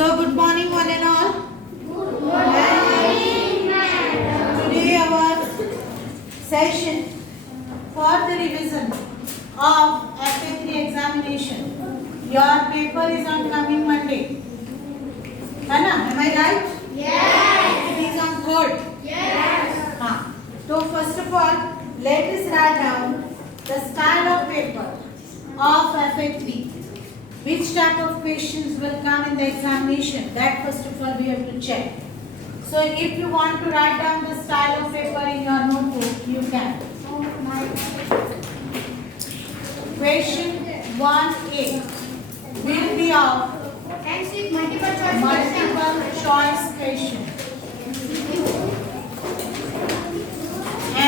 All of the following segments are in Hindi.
So good morning one and all. Good morning, madam. Today our session for the revision of FA3 examination. Your paper is on coming Monday. Anna, am I right? Yes. It is on 3rd. Yes. हाँ. So first of all, let us write down the style of paper of FA3. Which type of questions will come in the examination? That first of all we have to check. So if you want to write down the style of paper in your notebook, you can. Question 1A will be of multiple choice question.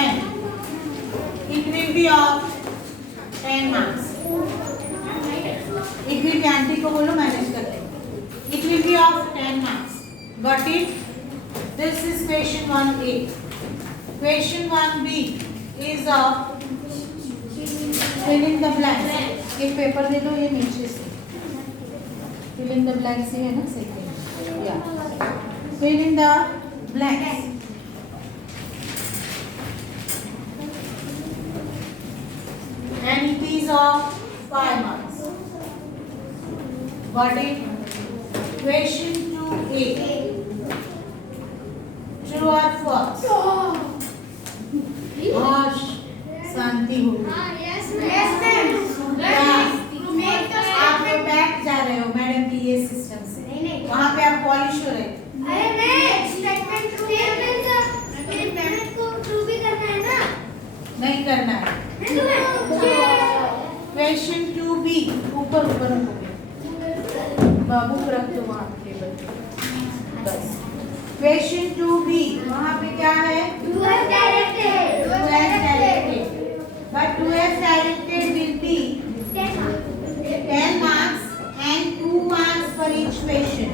And it will be of 10 marks. It will be aunty को बोलो मैनेज कर लेंगे. It will be of 10 marks. Got it? This is question 1A. Question 1B is of fill in the blanks. एक पेपर दे दो ये नीचे से. Fill in the blanks ही है ना second. Yeah. Fill in the blanks. And it is of 5 marks. Got it? Question 2A. True or false? Harsh. शांति हो. आप लोग बैठ जा रहे हो मैडम की ये सिस्टम से. वहाँ पे आप पॉलिश हो रहे हो. नहीं करना है. Question 2B. ऊपर ऊपर हो. बाबू रख दो वहाँ टेबल पे. बस. Question 2B. वहाँ पे क्या है? 2S directed. But 2S directed will be 10 marks and 2 marks for each question.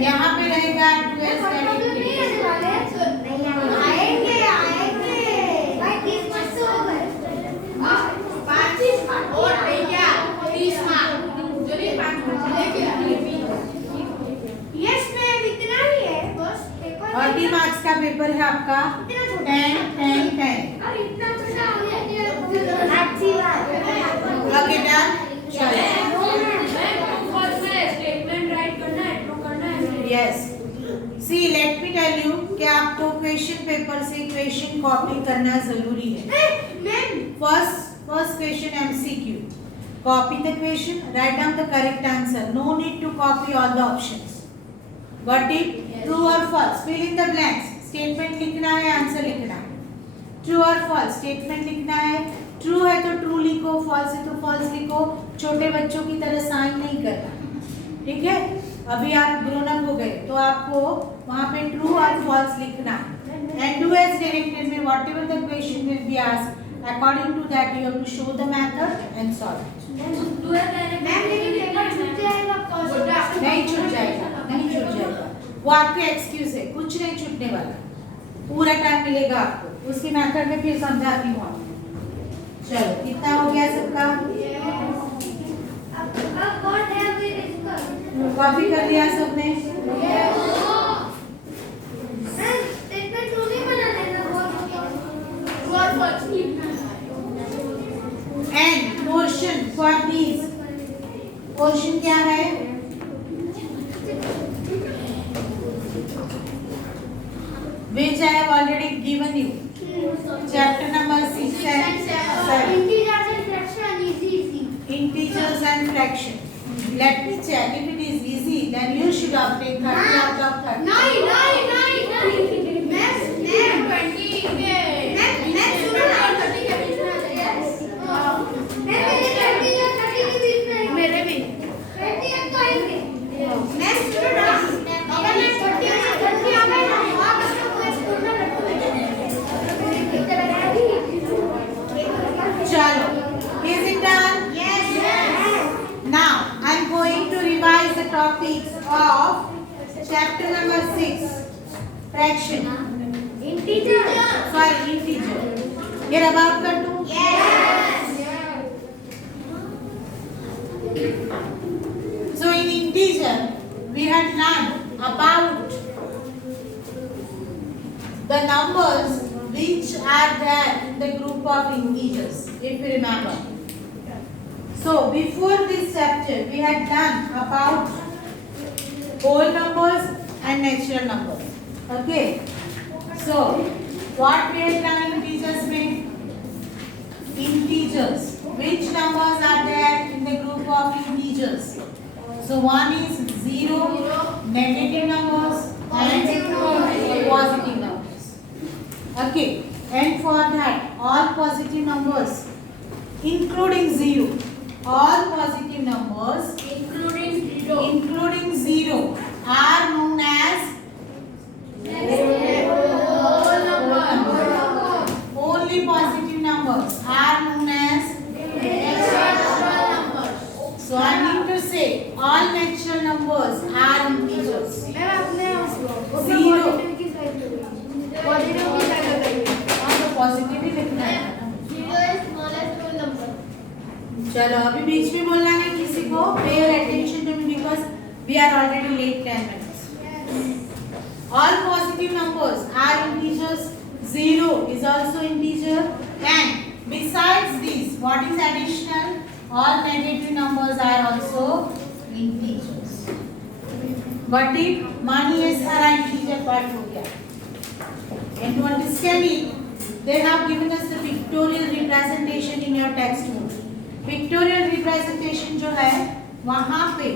यहाँ पे रहेगा 2S directed. और 30 मार्क्स का पेपर है आपका. 10 10 10. Okay done. Yes. See let me tell you कि आपको क्वेश्चन पेपर से क्वेश्चन कॉपी करना जरूरी है. First question MCQ. Copy the question, write down the correct answer. No need to copy all the options. Got it? Yes. True or false? Fill in the blanks. Statement लिखना है, answer लिखना है. True or false? Statement लिखना है. True है तो true लिखो, false है तो false लिखो. छोटे बच्चों की तरह साइन नहीं करना. ठीक है? अभी आप grown up हो गए तो आपको वहाँ पे true और false लिखना है. And do as directed में whatever the question will be asked, according to that you have to show the method and solve it. नहीं छूट जाएगा. नहीं छूट जाएगा. वो आपके एक्सक्यूज है. कुछ नहीं छूटने वाला. पूरा टाइम मिलेगा आपको. उसकी मेथड में फिर समझाती हूँ आपको. चलो कितना हो गया सबका? कॉपी कर लिया सबने? And portion for these. Portion क्या है? Which I have already given you. Chapter number 6 and 7. Integers and fraction. Let me check. If it is easy, then you should obtain 30 out of 30. Topics of chapter number 6 fraction. Integer. Sorry, integer. ये रब आप कर दूं? the numbers which are there in the group of integers, if you remember. So before this chapter we had done about whole numbers and natural numbers. Okay, so what we had done in integers में? Integers. Which numbers are there in the group of integers? So one is 0, negative numbers and positive numbers. Okay, and for that all positive numbers including 0, all positive numbers including 0 are known as whole numbers. Only positive numbers are known as natural numbers. So I need to say all natural numbers are integers. 0 positive ही लिखना है ना। चलो अभी बीच में बोलना है किसी को pay your attention to me because we are already late 10 minutes. All positive numbers are integers. 0 is also integer, and besides this what is additional? All negative numbers are also integers. But if money is सारा integer part हो गया. And to understand it, they have given us the pictorial representation in your textbook. Pictorial representation जो है वहाँ पे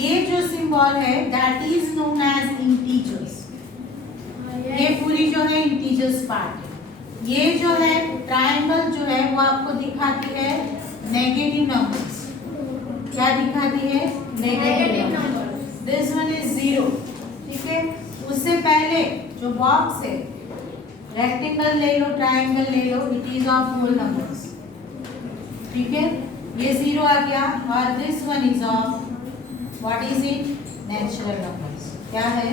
ये जो symbol है that is known as integers. ये पूरी जो है integers part है. ये जो है triangle जो है वो आपको दिखाती है negative numbers. क्या दिखाती है? Negative numbers. This one is 0. ठीक है? उससे पहले जो box है रेक्टेंगल ले लो, ट्रायंगल ले लो, it is of whole numbers. ठीक है, ये 0 आ गया और this one is of what is it? Natural numbers. क्या है?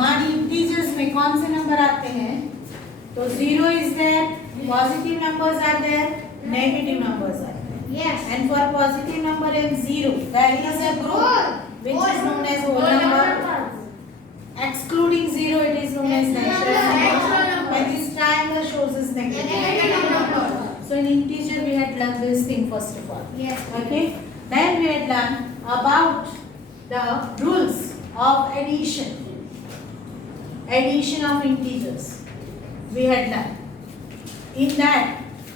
मान इंटीजर्स में कौन से नंबर आते हैं? तो 0 is there, positive numbers are there, negative numbers are there. Yes. And for positive number and 0 there is a group which is known as whole number. Excluding 0 it is known as natural number. And this triangle shows us negative number. So in integer we had learned this thing first of all. Yes. Okay. Then we had learned about the rules of addition. Addition of integers. We had learned. In that,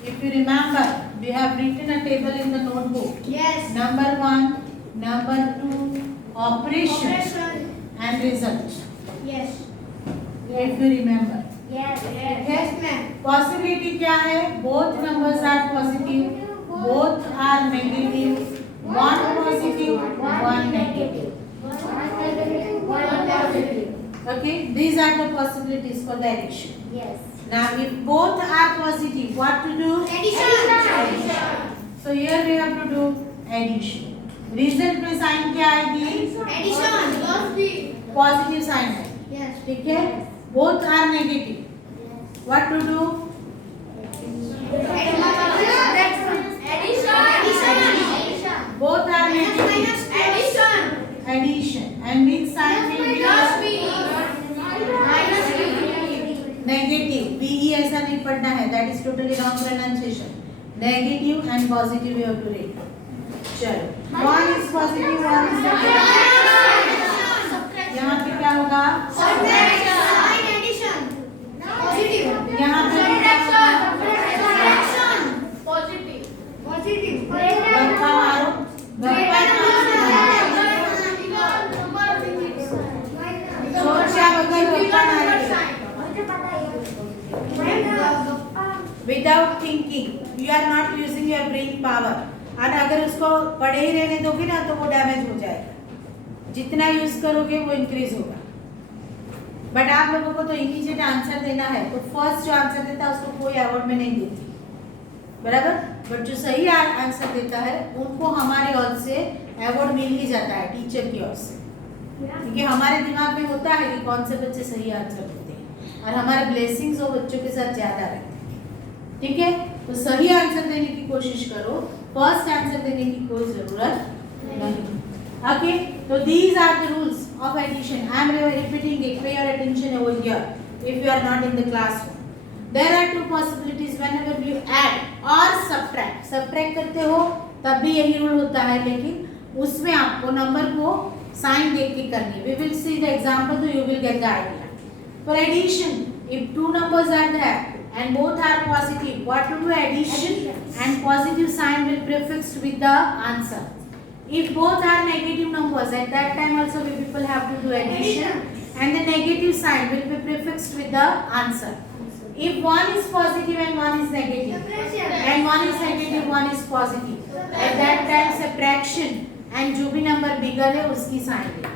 if you remember, we have written a table in the notebook. Yes. Number 1, number 2, operation and result. Yes. If you remember. Yes. Okay? ma'am. Possibility क्या है? Both numbers are positive, both are negative, one positive, one negative. Okay? These are the possibilities for the addition. Yes. Now if both are positive, what to do? Addition. So here we have to do addition. Result में sign क्या आएगी? Addition. Positive sign है. Yes. ठीक है? Both are negative. What to do? Both are negative. Addition. And which sign will be? Negative. BE ऐसा नहीं पढ़ना है. That is totally wrong pronunciation. Negative and positive you have to read. चलो. One is positive, one is negative. यहाँ पे क्या होगा? यहाँ पे गप्पा मारो. सोचा बगैर गप्पा मारो. Without thinking, you are not using your brain power. और अगर उसको पढ़े ही रहने दोगे ना तो वो डैमेज हो जाएगा. जितना यूज करोगे वो इंक्रीज होगा. बट आप लोगों को तो इमीडिएट आंसर देना है तो फर्स्ट जो आंसर देता है उसको कोई अवार्ड में नहीं देती, बराबर. बट जो सही आंसर देता है उनको हमारे ओर से अवार्ड मिल ही जाता है, टीचर की ओर से. क्योंकि हमारे दिमाग में होता है कि कौन से बच्चे सही आंसर देते हैं और हमारे ब्लेसिंग्स वो बच्चों के साथ ज़्यादा रहते हैं. ठीक है, तो सही आंसर देने की कोशिश करो, फर्स्ट आंसर देने की कोई ज़रूरत नहीं. ओके, तो these are the rules of addition. I am repeating it. Pay your attention over here. If you are not in the classroom, there are two possibilities whenever you add or subtract. Subtract करते हो तब भी यही रूल होता है, लेकिन उसमें आपको नंबर को साइन देख के करनी. We will see the example, so you will get the idea. For addition, if two numbers are there and both are positive, what to do? Addition and positive sign will prefixed with the answer. If both are negative numbers, at that time also we people have to do addition and the negative sign will be prefixed with the answer. If one is positive and one is negative and one is negative, one is positive, at that time subtraction and जो भी नंबर बिगर है उसकी साइन दे.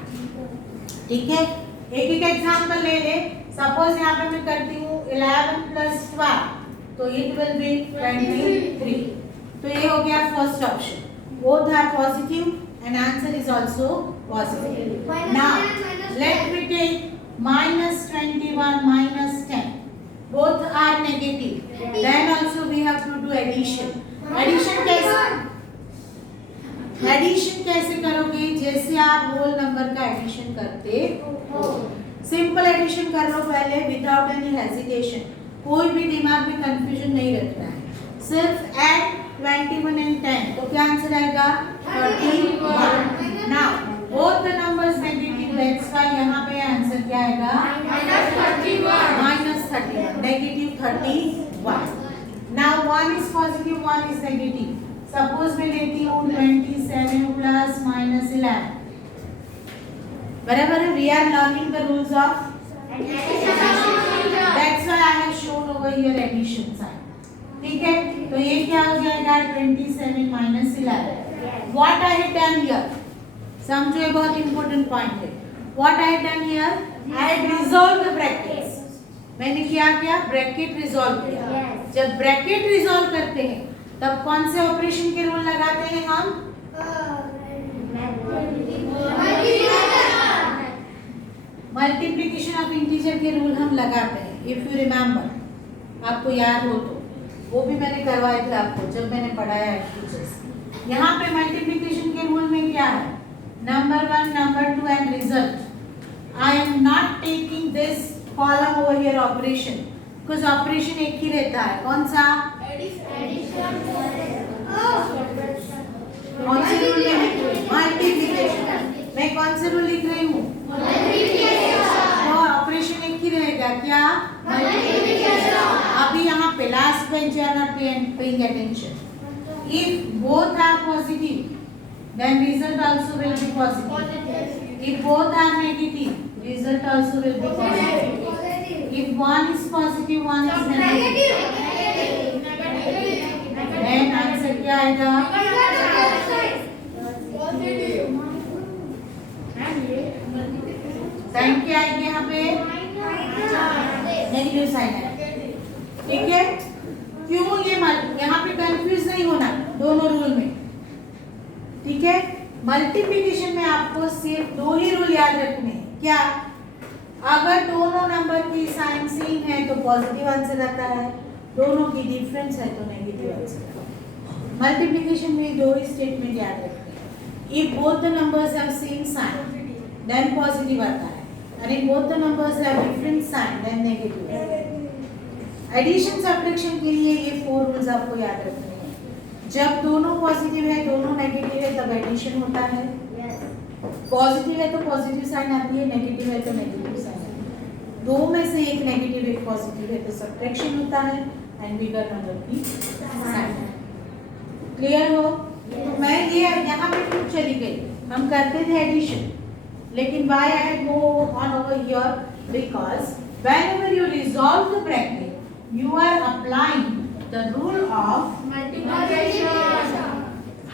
ठीक है, एक एक एग्जांपल ले ले. सपोज यहाँ पे मैं करती हूँ 11 + 12, तो it will be 23. तो ये हो गया first option. Both are positive and answer is also positive. Now let me take -21 -10. Both are negative. Then also we have to do addition. Addition कैसे करोगे? जैसे आप होल नंबर का एडिशन करते हो. सिंपल एडिशन कर लो पहले विदाउट एनी हेजिटेशन. कोई भी दिमाग में कंफ्यूजन नहीं रखना है. सिर्फ ऐड 21 and 10. तो क्या आंसर आएगा? 31. Now both the numbers negative. That's why यहाँ पे आंसर क्या आएगा? -31. Negative 31. Now one is positive, one is negative. Suppose मैं लेती हूँ 27 plus -11. बराबर है? We are learning the rules of addition. That's why I have shown over here addition sign. ठीक है, तो ये क्या हो जाएगा? 27 - 11. What I have done here? समझो, ये बहुत इंपॉर्टेंट पॉइंट है. What I have done here? I have resolved the brackets. मैंने क्या किया? ब्रैकेट रिजॉल्व किया. जब ब्रैकेट रिजॉल्व करते हैं तब कौन से ऑपरेशन के रूल लगाते हैं हम? मल्टीप्लिकेशन ऑफ इंटीजर के रूल हम लगाते हैं. इफ यू रिमेम्बर, आपको याद हो तो वो भी मैंने करवाए थे आपको जब मैंने पढ़ाया है टीचर्स. यहाँ पे मल्टीप्लिकेशन के रूल में क्या है? Number 1, number 2 and result. I am not taking this column over here operation, because operation एक ही रहता है. कौन सा? कौन से रूल में? मल्टीप्लिकेशन. मैं कौन से रूल लिख रही हूँ? तो ऑपरेशन एक ही रहेगा. क्या? मल्टीप्लिकेशन. अभी यहाँ पे last bench are not paying attention. If both are positive then result also will be positive. If both are negative, result also will be positive. If one is positive, one is negative, then answer क्या आएगा? साइन क्या आएगी यहाँ पे? नेगेटिव साइन है. ठीक है, क्यों? ये यहाँ पे कंफ्यूज नहीं होना दोनों रूल में. ठीक है, मल्टीप्लिकेशन में आपको सिर्फ दो ही रूल याद रखने हैं. क्या? अगर दोनों नंबर की साइन सेम है तो पॉजिटिव आंसर आता है, दोनों की डिफरेंस है तो नेगेटिव आंसर आता है. मल्टीप्लिकेशन में दो ही स्टेटमेंट याद रखने हैं. If both the numbers have same sign then positive आता है, and if both the numbers have different sign then negative. Addition subtraction के लिए ये 4 रूल्स आपको याद रखने हैं. जब दोनों पॉजिटिव है दोनों नेगेटिव है तब एडिशन होता है. पॉजिटिव है तो पॉजिटिव साइन आती है, नेगेटिव है तो नेगेटिव साइन आती है. दो में से एक नेगेटिव एक पॉजिटिव है तो सब्ट्रैक्शन होता है एंड बिगर नंबर की साइन. क्लियर हो? तो मैं ये यहाँ पे क्यों चली गई? हम करते थे एडिशन, लेकिन why I go on over here? Because whenever you resolve the bracket, you are applying the rule of multiplication.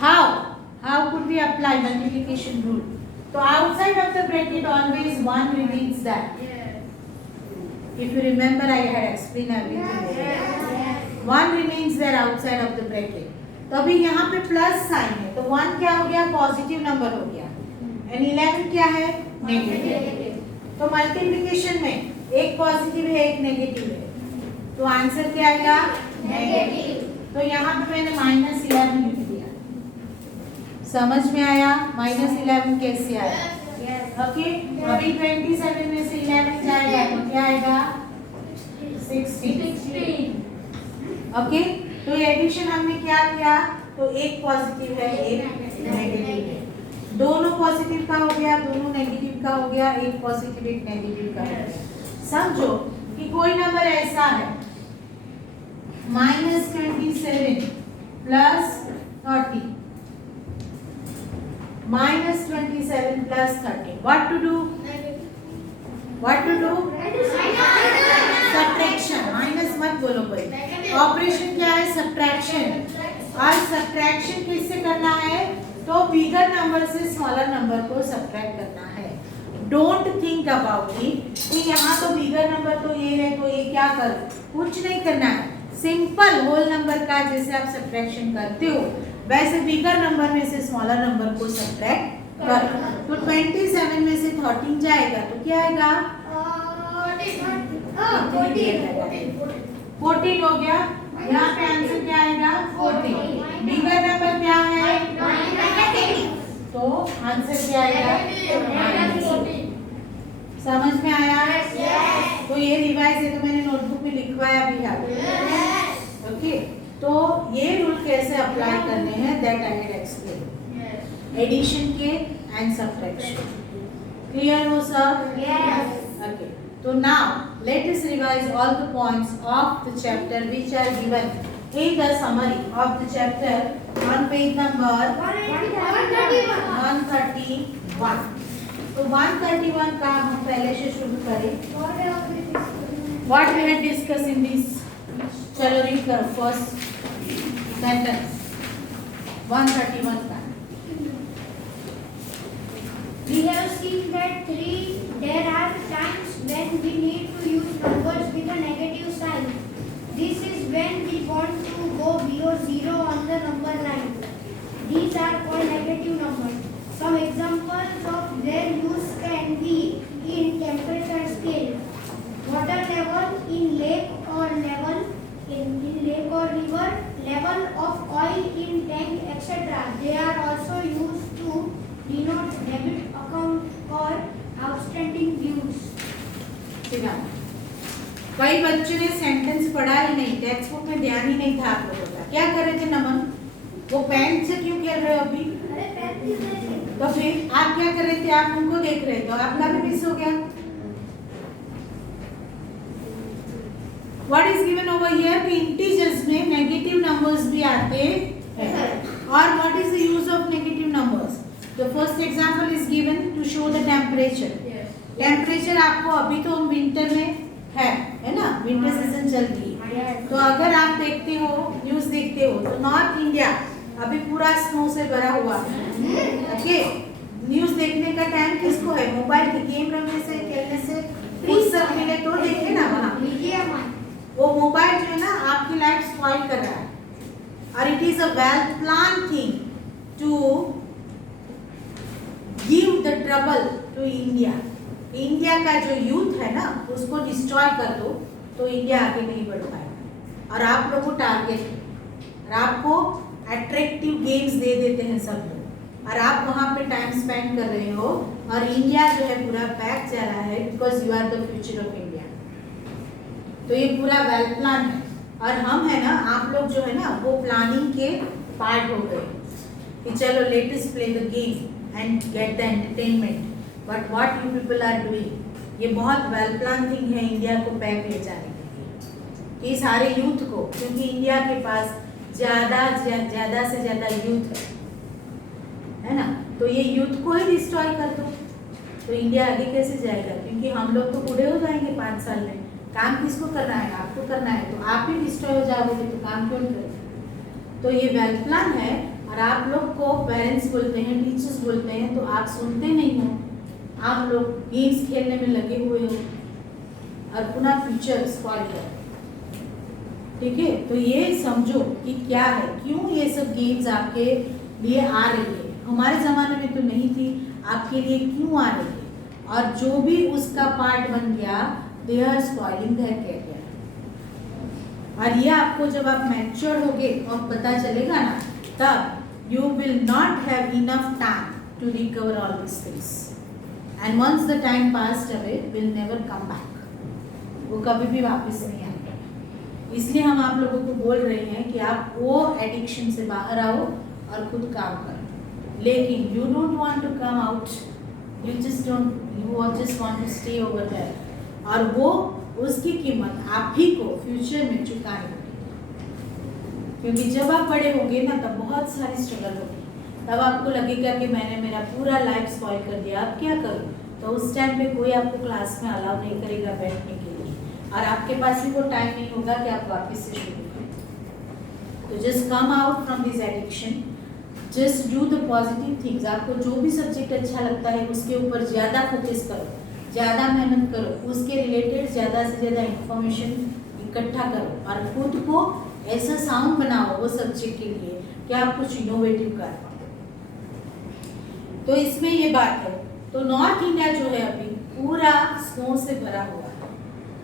How could we apply multiplication rule? So outside of the bracket always one remains there. If you remember, I had explained everything. One remains there outside of the bracket. तो अभी यहाँ पे प्लस साइन है तो 1 क्या हो गया? पॉजिटिव नंबर हो गया. एंड 11 क्या है? नेगेटिव. तो मल्टीप्लिकेशन में एक पॉजिटिव है एक नेगेटिव है, तो आंसर क्या आएगा? नेगेटिव. तो यहाँ पे मैंने -11 लिख दिया. समझ में आया? -11 कैसे आया? ओके, अभी 27 में से 11 जाएगा तो क्या आएगा 16। ओके, तो एडिशन हमने क्या किया, तो एक पॉजिटिव है एक नेगेटिव है, दोनों पॉजिटिव का हो गया दोनों नेगेटिव का हो गया, एक पॉजिटिव एक नेगेटिव का हो गया। समझो कि कोई नंबर ऐसा है -27 plus 30, -27 plus 30, what to do, subtraction, minus मत बोलो कोई, ऑपरेशन क्या है सब्ट्रैक्शन, और सब्ट्रैक्शन किससे करना है, तो बिगर नंबर से स्मॉलर नंबर को सब्ट्रैक्ट करना है। डोंट थिंक अबाउट इट कि यहाँ तो बिगर नंबर तो ये है तो ये क्या कर, कुछ नहीं करना है, सिंपल होल नंबर का जैसे आप सब्ट्रैक्शन करते हो वैसे बिगर नंबर में से स्मॉलर नंबर को सब्ट्रैक्ट कर। तो 27 में से 13 जाएगा तो क्या आएगा 14 हो गया, यहाँ पे आंसर क्या आएगा 14, बिगर नंबर क्या है तो आंसर क्या आएगा, समझ में आया? तो ये रिवाइज है तो मैंने नोटबुक में लिखवाया भी है। ओके, तो ये रूल कैसे अप्लाई करने हैं that I had explain, addition के एंड सब्ट्रैक्शन, क्लियर हो सब? ओके, तो now let us revise all the points of the chapter which are given in the summary of the chapter on page number 131। तो 131 का हम पहले से शुरू करें, what we had discussed in this, चलो रीड करो फर्स्ट सेंटेंस 131 का। We have seen that there are times when we need to use numbers with a negative sign. This is when we want to go below 0 on the number line. These are called negative numbers. Some examples of their use can be in temperature scale, water level in lake or lake or river, level of oil in tank, etc. They are also used to denote debit account or outstanding dues. कई बच्चों ने सेंटेंस पढ़ा ही नहीं, टेक्स्ट बुक में ध्यान ही नहीं था आप लोगों का, क्या कर रहे थे नमन, वो पेन से क्यों खेल रहे हो अभी, तो फिर आप क्या कर रहे थे, आप उनको देख रहे थे, तो आपका भी मिस हो गया। What is given over here कि इंटीजर्स में नेगेटिव नंबर्स भी आते हैं, और what is the use of negative numbers? The first example is given to show the temperature. Temperature आपको अभी तो विंटर में है ना, विंटर सीजन चल रही है, तो अगर आप देखते हो न्यूज देखते हो तो नॉर्थ इंडिया अभी पूरा स्नो से भरा हुआ है। ओके, न्यूज देखने का टाइम किसको है, मोबाइल के गेम रखने से खेलने से फुर्सत मिले तो देखे ना, वहाँ वो मोबाइल जो है ना आपकी लाइफ स्पॉइल कर रहा है, और it is a well plan thing to give the trouble to India. India का जो यूथ है ना उसको डिस्ट्रॉय कर दो तो इंडिया आगे नहीं बढ़ पाएगा, और आप लोग को टारगेट है, और आपको अट्रैक्टिव गेम्स दे देते हैं सब लोग, और आप वहाँ पे टाइम स्पेंड कर रहे हो, और इंडिया जो है पूरा बैक जा रहा है because you are the future of India. तो ये पूरा वेल प्लान है, और हम है ना, आप लोग जो है ना वो प्लानिंग के पार्ट हो गए कि चलो let us play the game and get the entertainment, but what you people are doing, ये बहुत वेल प्लान थिंग है इंडिया को बैक ले जाने के लिए, कि सारे यूथ को, क्योंकि इंडिया के पास ज़्यादा से ज़्यादा यूथ है ना, तो ये यूथ को ही डिस्ट्रॉय कर दो तो इंडिया आगे कैसे जाएगा, क्योंकि हम लोग तो बूढ़े हो जाएंगे 5 साल में, काम किसको करना है, आपको करना है, तो आप ही डिस्ट्रॉय हो जाओगे तो काम क्यों करें। तो ये वेल प्लान है, और आप लोग को पेरेंट्स बोलते हैं, टीचर्स बोलते हैं, तो आप सुनते नहीं हो, आप लोग गेम्स खेलने में लगे हुए हो और पुनः फ्यूचर स्पॉइल कर, ठीक है। तो ये समझो कि क्या है, क्यों ये सब गेम्स आपके लिए आ रही है, हमारे ज़माने में तो नहीं थी, आपके लिए क्यों आ रही है, और जो भी उसका पार्ट बन गया they are spoiling their career. और ये आपको जब आप मैच्योर होगे और पता चलेगा ना, तब you will not have enough time to recover all this things, and once the time passed away will never come back, वो कभी भी वापस नहीं आएगा। इसलिए हम आप लोगों को बोल रहे हैं कि आप वो एडिक्शन से बाहर आओ और खुद काम करो। लेकिन you don't want to come out, you just want to stay over there, और वो उसकी कीमत आप ही को फ्यूचर में चुकानी पड़ेगी। क्योंकि जब आप बड़े होंगे ना तब बहुत सारी स्ट्रगल होगी, तब आपको लगेगा कि मैंने मेरा पूरा लाइफ स्पॉइल कर दिया, अब क्या करूँ। तो उस टाइम पे कोई आपको क्लास में अलाउ नहीं करेगा बैठने के लिए, और आपके पास भी वो टाइम नहीं होगा कि आप वापस से शुरू करें। तो just come out from this addiction, just do the positive things. आपको जो भी सब्जेक्ट अच्छा लगता है उसके ऊपर ज़्यादा फोकस करो, ज़्यादा मेहनत करो, उसके रिलेटेड ज़्यादा से ज़्यादा इंफॉर्मेशन इकट्ठा करो, और खुद को ऐसा साउंड बनाओ वो सब्जेक्ट के लिए कि आप कुछ इनोवेटिव कर पाओ। तो इसमें ये बात है। तो नॉर्थ इंडिया जो है अभी पूरा स्नो से भरा हुआ है,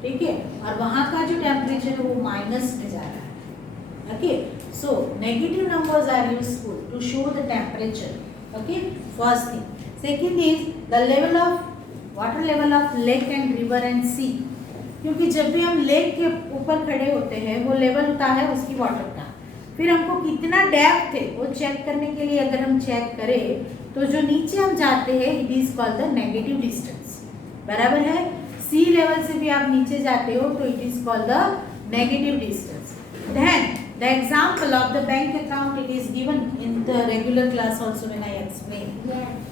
ठीक है, और वहाँ का जो टेम्परेचर है वो माइनस में जा रहा है। Okay, so negative numbers are useful to show the temperature. Okay, first thing. Second is the level of water level of lake and river and sea, क्योंकि जब भी हम लेक के ऊपर खड़े होते हैं वो लेवल होता है उसकी वाटर का, फिर हमको कितना डेप्थ है वो चेक करने के लिए अगर हम चेक करें तो जो नीचे हम जाते हैं it is called the negative distance, बराबर है। सी लेवल से भी आप नीचे जाते हो तो it is called the negative distance. Then the example of the bank account it is given in the regular class also when I explain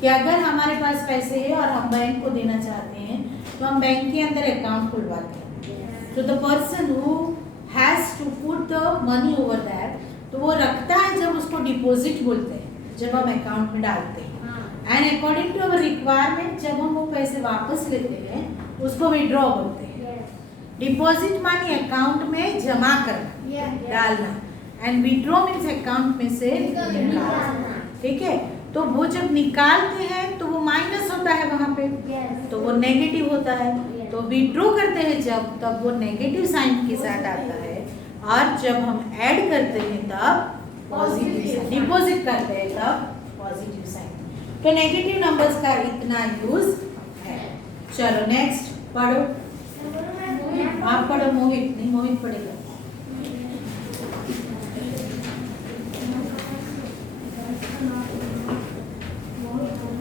कि अगर हमारे पास पैसे है और हम बैंक को देना चाहते हैं तो हम बैंक के अंदर अकाउंट खुलवाते हैं। तो the person who has to put the money over that, तो वो रखता है जब उसको डिपॉजिट बोलते हैं, जब हम अकाउंट में डालते हैं। And according to our requirement जब हम वो पैसे वापस लेते हैं उसको विड्रॉ बोलते हैं। डिपॉजिट मानी अकाउंट में जमा करना, डालना, एंड विड्रॉ मीन्स अकाउंट में से निकालना, ठीक है। तो वो जब निकालते हैं तो वो माइनस होता है वहाँ पे, तो वो नेगेटिव होता है। तो विड्रॉ करते हैं जब, तब वो नेगेटिव साइन के साथ आता है, और जब हम ऐड करते हैं तब पॉजिटिव साइन, डिपॉजिट करते हैं तब पॉजिटिव साइन। तो नेगेटिव नंबर्स का इतना यूज है। चलो नेक्स्ट पढ़ो, आप पढ़ो। मोहित नहीं, मोहित पढ़ेगा।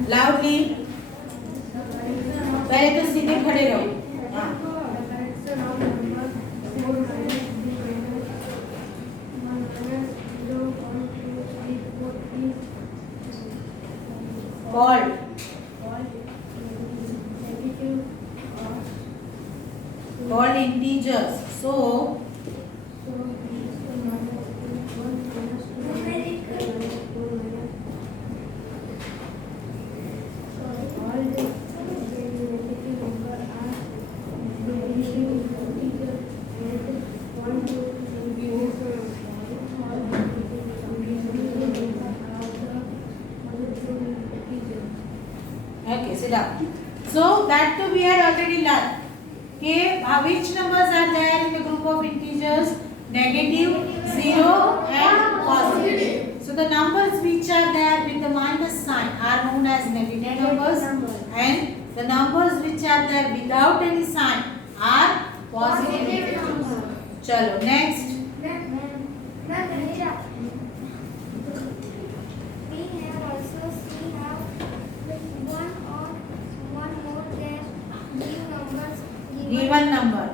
लाउडली, पहले तो सीधे खड़े रहो। Called integers. So okay, sit down. So that we had already learned. Okay, which numbers are there in the group of integers? Negative, 0 and positive. So the numbers which are there with the minus sign are known as negative numbers, and the numbers which are there without any sign are positive numbers. Chalo, next. Given number.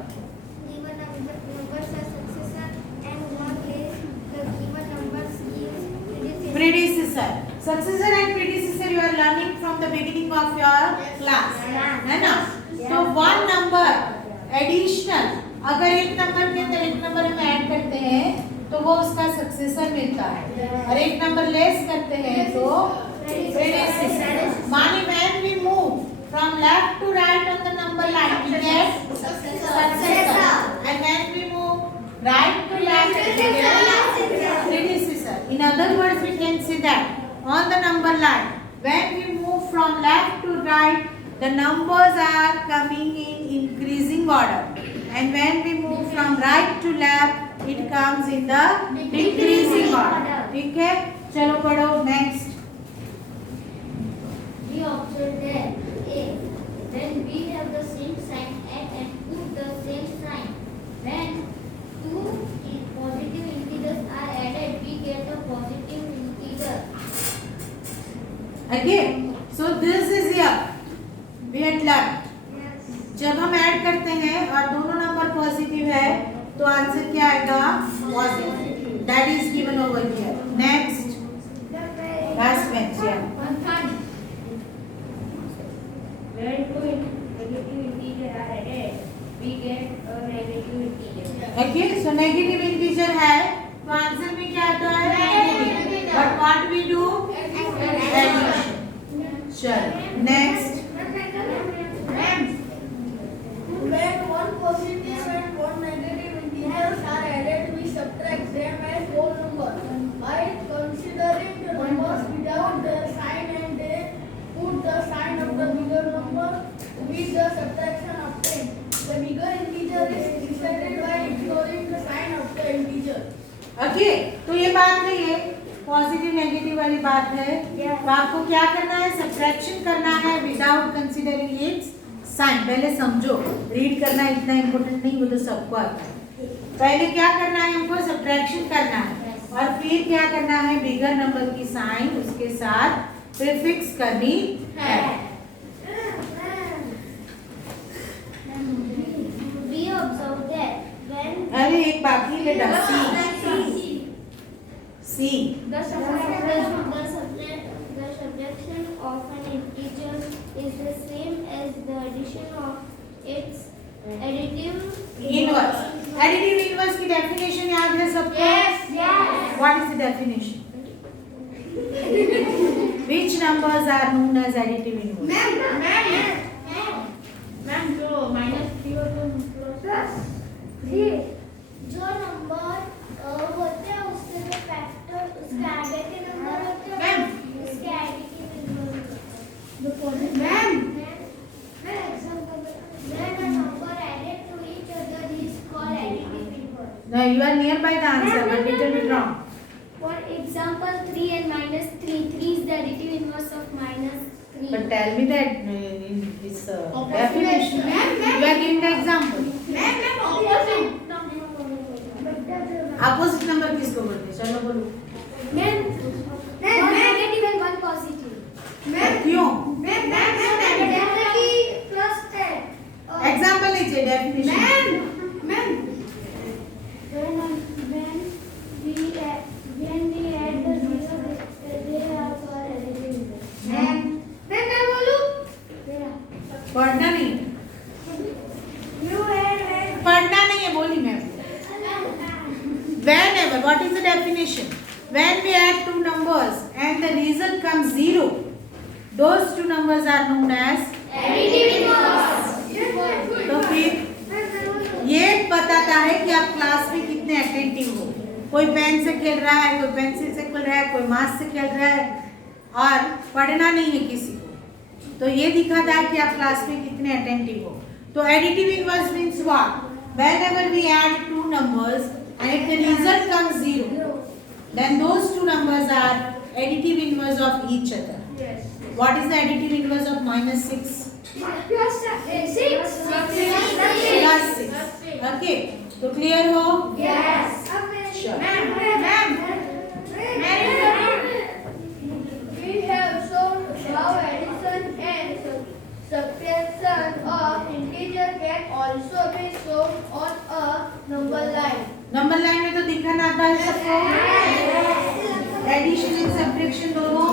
Given numbers are successor and one less. The given numbers is Predecessor. Successor and predecessor you are learning from the beginning of your class, है ना? तो one number additional, अगर एक नंबर के अंदर एक नंबर हम ऐड करते हैं तो वो उसका सक्सेसर मिलता है, और एक नंबर लेस करते हैं तो predecessor. मानी when we move from left to right on the number line we get successor, and when we move right to left we get predecessor. In other words, we can say that on the number line when we move from left to right the numbers are coming in increasing order, and when we move from right to left it comes in the decreasing order. ठीक है, चलो पढ़ो next. we observe that a when we have the same sign and put the same sign. When two positive integers are added, we get a positive integer. Okay, so this is here we had learned. जब हम ऐड करते हैं और दोनों नंबर पॉजिटिव है तो आंसर क्या आएगा? Positive. That is given over here. Next last bench. When two negative integers are added, we get a negative integer. Okay, so negative integer है तो आंसर में क्या आता है? Negative. But what we do? Addition. चलो next. When one positive and one negative integers are added, we subtract them as whole number by considering the numbers without their sign and then put the sign of the bigger number with the subtraction obtained. The bigger integer is represented by ignoring the sign of the integer. Okay, तो ये बात नहीं है, पॉजिटिव नेगेटिव वाली बात है. तो आपको क्या करना है? सब्ट्रैक्शन करना है विदाउट कंसीडरिंग इट्स साइन. पहले समझो, रीड करना इतना इम्पोर्टेंट नहीं, वो तो सबको आता है. पहले क्या करना है? हमको सब्ट्रैक्शन करना है और फिर क्या करना है? बिगर नंबर की साइन उसके साथ प्रीफिक्स करनी है. We observe that when अरे एक बाकी बेटा, सी. the subtraction of an integer is the same as the addition of its additive inverse. Additive inverse की डेफिनेशन याद है सबको? Yes. What is the definition? Which numbers are known as additive inverse? Ma'am जो -3 और +3 जो नंबर होते हैं उसके जो फैक्टर उसके आगे के नंबर होते हैं मैम उसके एडिटिव इनवर्स जो ma'am when a number added to each other is called additive inverse. No, you are nearby the answer, but little bit wrong. For example, 3 and -3. 3 is the additive inverse of -3. But tell me that in this definition. You are giving the example. Opposite number किसको बोलते हैं? चलो बोलो. One negative and one positive. क्यों? Plus 10. Example लीजिए, definition. When we add the zero, they are called additive inverse. मैं बोलूं? पढ़ना नहीं है. पढ़ना नहीं है, बोली मैं. Whenever, what is the definition? When we add two numbers and the result comes 0, those two numbers are known as Additive inverse. तो फिर ये बताता है कि आप क्लास में कितने अटेंटिव हो. कोई पेन से खेल रहा है, कोई पेंसिल से खेल रहा है, कोई माउस से खेल रहा है और पढ़ना नहीं है किसी को. तो ये दिखाता है कि आप क्लास में कितने अटेंटिव हो. तो additive inverse means what? Whenever we add two numbers and if the result comes 0, then those two numbers are additive inverse of each other. Yes. What is the additive inverse of -6? Plus 6. Plus 6. Okay, तो clear हो? Yes. Sure. We have shown how addition and subtraction of integer can also be shown on a number line. Number line में तो दिखाना आता है सबको. एडिशन एंड सब्ट्रैक्शन दोनों.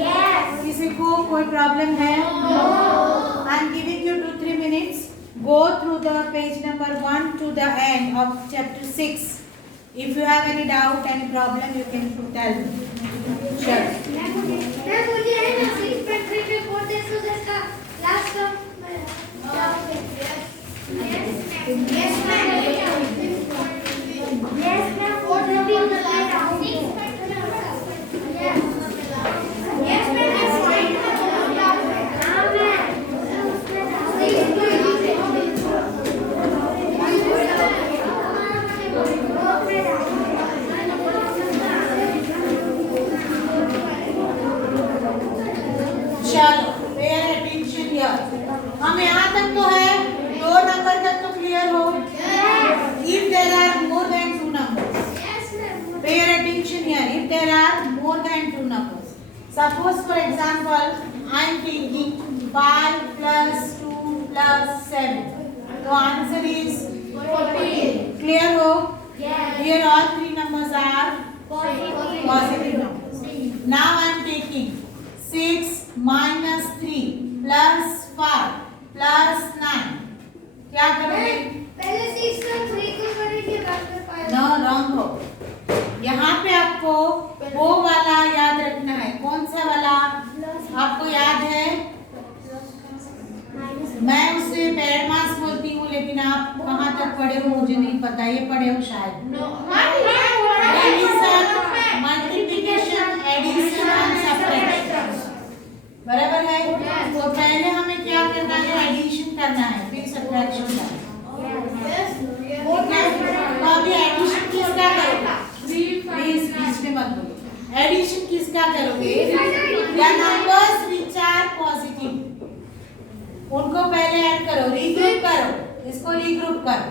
Yes. किसी को कोई प्रॉब्लम है? I am giving you 2-3 minutes. Go through the page number 1 to the end of chapter 6. If you have any doubt, any problem, you can tell me. Sure. मैं बोली है ना 6.3 पे 4 days तो इसका last term Yes, ma'am. Yes, ma'am. 4 days on the line. 6.3. Yes. Yes, ma'am. चलो, pay attention here. हम Suppose for example, I am taking 5 plus 2 plus 7. So answer is 14. clear ho? Yes. Here all three numbers are Positive. positive numbers. Now I am taking 6 minus 3 plus 5 plus 9. क्या करोगे? पहले 6 का 3 को करेंगे बाद में 5. नो रॉन्ग हो। यहाँ पे आपको वो वाला याद रखना है। कौन सा वाला आपको याद है? मैं उसे पैड मास बोलती हूँ, लेकिन आप कहाँ तक पढ़े हो मुझे नहीं पता। ये पढ़े हो शायद। मल्टीप्लिकेशन, एडिशन और सब्ट्रैक्शन, बराबर है? तो पहले हमें क्या करना है? एडिशन करना है, फिर सब्ट्रैक्शन करना है। तो अभी एडिशन किसका करोगे? प्लीज बीच में मत बोलो। एडिशन किसका करोगे? The numbers which are positive, उनको पहले ऐड करो, रीग्रुप करो। इसको रीग्रुप करो।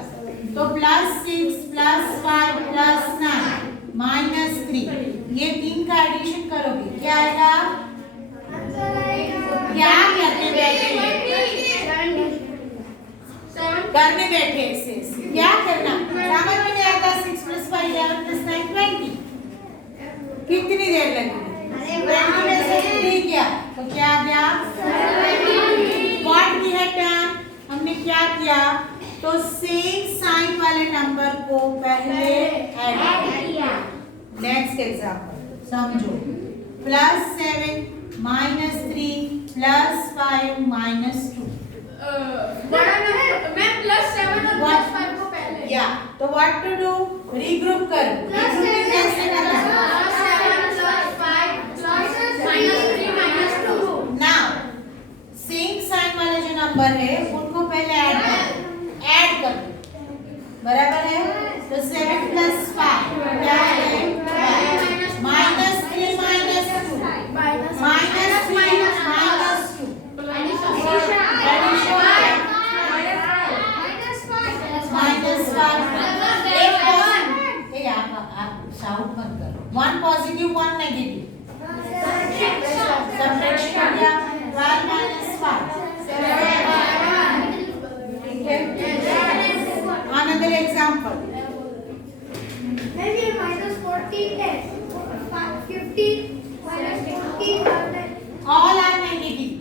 तो +6 +5 +9 -3, ये तीन का एडिशन करोगे, क्या आएगा? क्या करने बैठे इसे क्या करना समझ में नहीं आता। 6 + 5 11 + 9 20, कितनी देर लगेगी? 20 में से 3 क्या तो क्या आ गया? व्हाट वी हैड डन, हमने क्या किया? तो सेम साइन वाले नंबर को पहले ऐड किया। नेक्स्ट एग्जांपल समझो। +7 -3 +5 -2। बड़ा नंबर मैं +7 और +5 को पहले या तो व्हाट टू डू? रीग्रुप करो। रीग्रुप कैसे करना है? नाउ सेम साइन वाले जो नंबर है उनको पहले ऐड कर दो, बराबर है? तो 7 + 5 क्या है? -3 -2 -3 -2 शाउट मत करो। 1 पॉजिटिव 1 नेगेटिव, सब्ट्रैक्शन हो गया। 12 - 5 ठीक है। अनदर एग्जांपल, Maybe -14 है, 15 -15 ऑल आर नेगेटिव,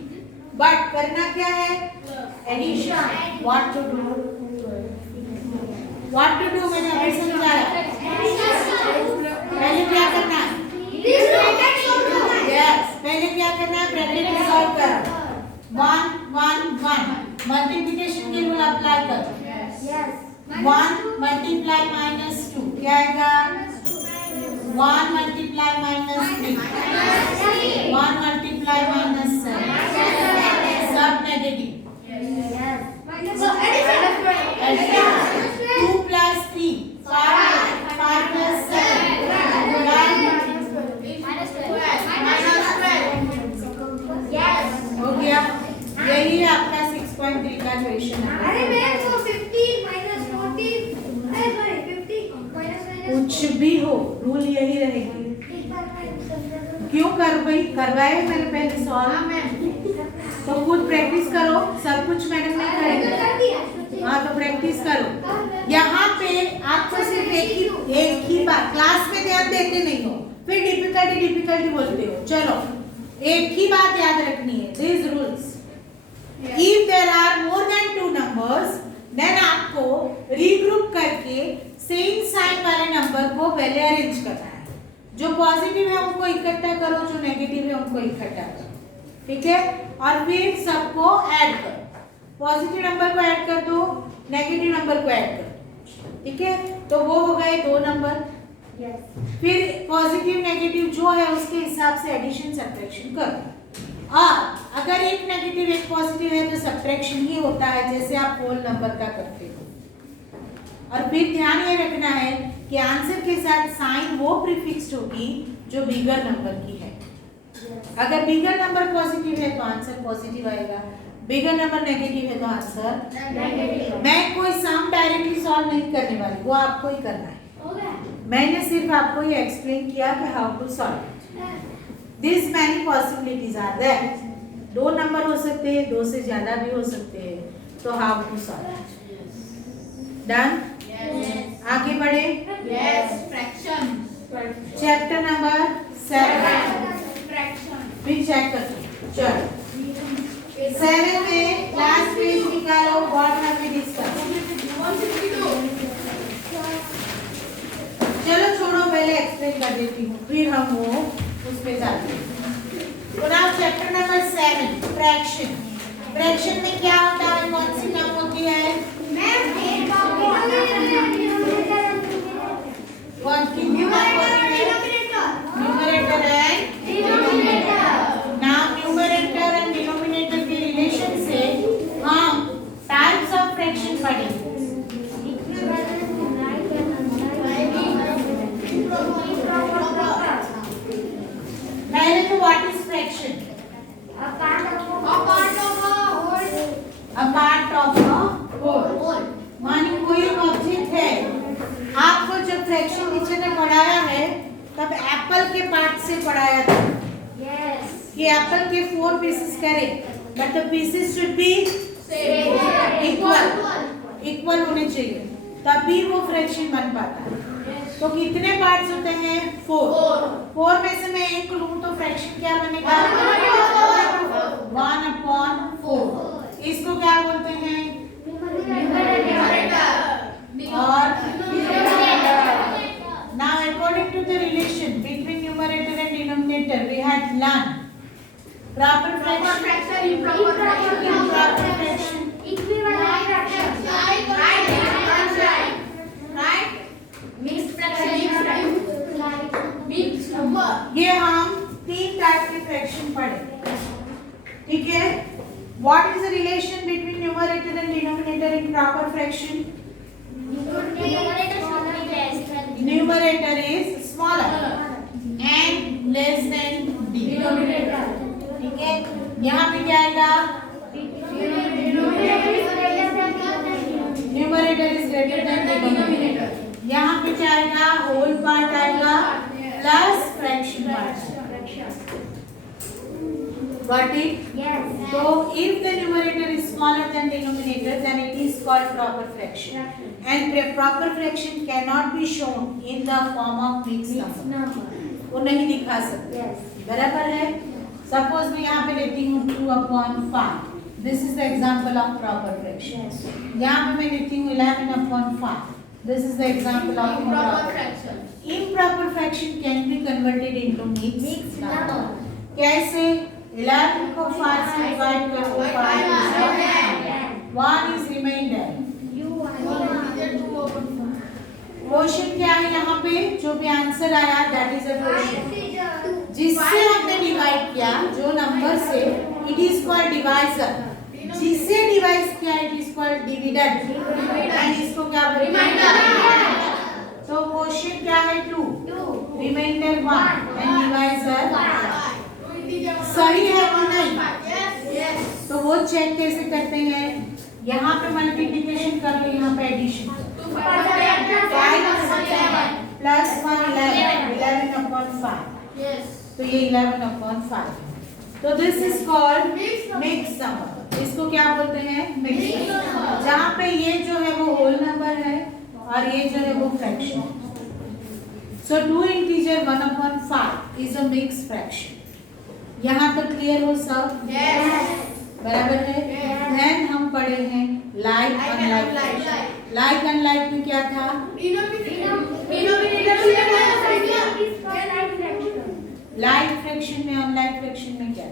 बट करना क्या है? एडिशन। What to do? मैंने अभी समझाया। पहले क्या करना है? यस, पहले क्या करना है? ब्रैकेट में सॉल्व करो। 1 1 1 मल्टीप्लिकेशन के रूल अप्लाई करो। 1 × -2 क्या आएगा? 1 × -3 1 × -7 सब नेगेटिव। 2 + 3 5 + 7 हो गया। यही है आपका 6.3 का क्वेश्चन है। अरे मैं वो 15 -14 अरे सॉरी 50 कुछ भी हो रूल यही रहेगी। क्यों करवाए मैंने पहले सॉल्व, तो खुद प्रैक्टिस करो। सब कुछ मैडम नहीं करेंगे। हाँ तो प्रैक्टिस करो। यहाँ पे आपको सिर्फ एक ही बात, क्लास में ध्यान देते नहीं हो, फिर डिफिकल्टी बोलते हो। चलो एक ही बात याद रखनी है, this rules. If there are more than 2 numbers, then आपको रीग्रुप करके सेम साइन वाले नंबर को पहले अरेंज करना है। जो पॉजिटिव है उनको इकट्ठा करो, जो नेगेटिव है उनको इकट्ठा करो, ठीक है? और फिर सबको ऐड करो। पॉजिटिव नंबर को ऐड कर दो, नेगेटिव नंबर को ऐड कर दो, ठीक है? तो वो हो गए 2 नंबर। फिर पॉजिटिव नेगेटिव जो है उसके हिसाब से एडिशन सब्ट्रैक्शन करो। और अगर एक नेगेटिव एक पॉजिटिव है तो सब्ट्रैक्शन ही होता है, जैसे आप होल नंबर का करते हो। और फिर ध्यान ये रखना है कि आंसर के साथ साइन वो प्रीफिक्स्ड होगी जो बिगर नंबर की है। अगर बिगर नंबर पॉजिटिव है तो आंसर पॉजिटिव आएगा, बिगर नंबर नेगेटिव है तो आंसर नेगेटिव। मैं कोई सम डायरेक्टली सॉल्व नहीं करने वाली, वो आपको ही करना है। मैंने सिर्फ आपको ये एक्सप्लेन किया कि how to solve. This many possibilities are there. 2 number हो सकते हैं, 2 से ज्यादा भी हो सकते हैं। तो हाउ टू सॉल्व? डन? आगे बढ़े। फ्रैक्शन। Chapter number 7 fraction. भी चेक करते। चलो 7 में लास्ट पेज निकालो। What have we discuss? 162। चलो छोड़ो, पहले एक्सप्लेन कर देती हूँ, फिर हम वो उस पे जाते हैं। तो now chapter number 7 fraction. Fraction में क्या होता है? कौन सी टर्म होती है? कौन की? Numerator and denominator. Now numerator and denominator के रिलेशन से हम टाइप्स ऑफ फ्रैक्शन पढ़ेंगे। पहले तो what is fraction? A part of A part of a whole. A part of a whole. मानी कोई एक ऑब्जेक्ट है, आपको जब फ्रैक्शन टीचर ने पढ़ाया है तब एप्पल के पार्ट से पढ़ाया था yes. कि एप्पल के 4 पीसेस करें, but the pieces should be equal होने चाहिए, तभी वो फ्रैक्शन बन पाता है। तो कितने पार्ट्स होते हैं? 4 में से मैं एक लूं तो फ्रैक्शन क्या बनेगा? 1/4। इसको क्या बोलते हैं? और now according to the relation between numerator and denominator we had learned proper fraction, improper fraction, Equivalent fraction. right? Mixed number. ये हम 3 टाइप के फ्रैक्शन पढ़े, ठीक है? What is the relation between numerator and denominator in proper fraction? Numerator is smaller and less than denominator, ठीक है? यहाँ पे क्या आएगा? Numerator is greater than denominator. यहाँ पे क्या आएगा? होल पार्ट आएगा plus fraction part. Got it? Yes. So if the numerator is smaller than denominator, then it is called proper fraction. And proper fraction cannot be shown in the form of mixed number. वो नहीं दिखा सकते। Yes. बराबर है? Suppose मैं यहाँ पे लेती हूँ 2/5. This is the example of proper fraction. यहाँ पे मैं लेती हूँ 11/5. This is the example of improper fraction. Improper fraction can be converted into mixed number. कैसे? 11 को 5 से डिवाइड करो, 1 is remainder। क्वेश्चन क्या है यहाँ पे? जो भी आंसर आया दैट इज अ क्वेश्चन। जिससे हमने डिवाइड किया जो नंबर से, इट इज कॉल्ड डिवाइजर। जिससे डिवाइड किया it is called dividend, and इसको क्या बोलते हैं? तो क्वेश्चन क्या है? 2 रिमाइंडर 1 एंड डिवाइजर सही है कि नहीं? तो वो चेक कैसे करते हैं? यहाँ पे मल्टीप्लिकेशन कर लो, यहाँ पे एडिशन। 5 प्लस 1 11/5। तो ये 11/5। तो this is called mix number. इसको क्या बोलते हैं? Mix number. जहाँ पे ये जो है वो होल नंबर है और ये जो है वो fraction. So 2 integer 1/5 is a mix fraction. यहाँ तक क्लियर हो सब? बराबर है? देन हम पढ़े हैं लाइक अनलाइक। लाइक अनलाइक में क्या था? लाइक फ्रैक्शन में अनलाइक फ्रैक्शन में क्या?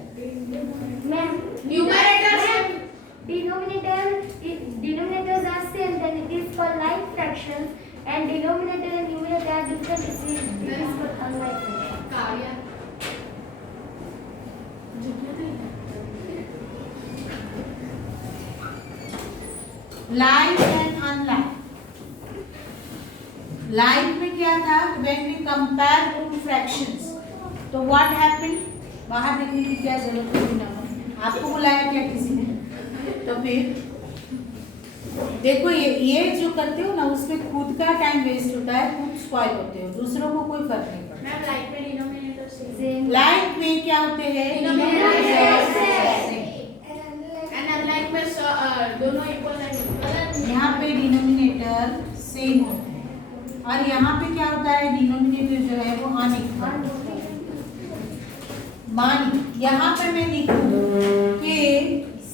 Denominators are same, then it is called like fractions, and denominator and numerator are different, it is called unlike fraction. Like and unlike. Like में क्या था? When we compare two fractions, तो व्हाट हैपेंड? बाहर देखने की क्या जरूरत है ना? आपको बुलाया क्या किसी ने? तो फिर देखो ये जो करते हो ना उसमें खुद का टाइम वेस्ट होता है, खुद स्पॉइल होते हो, दूसरों को कोई फर्क नहीं पड़ता। मैम लाइट में डिनोमिनेटर सेम लाइट में क्या होते हैं? एंड अनलाइक में दोनों इक्वल है। यहाँ पे डिनोमिनेटर सेम होते हैं और यहाँ पे क्या होता है? डिनोमिनेटर जो है वो अनइक्वल। मानी यहाँ पे मैं लिखूं कि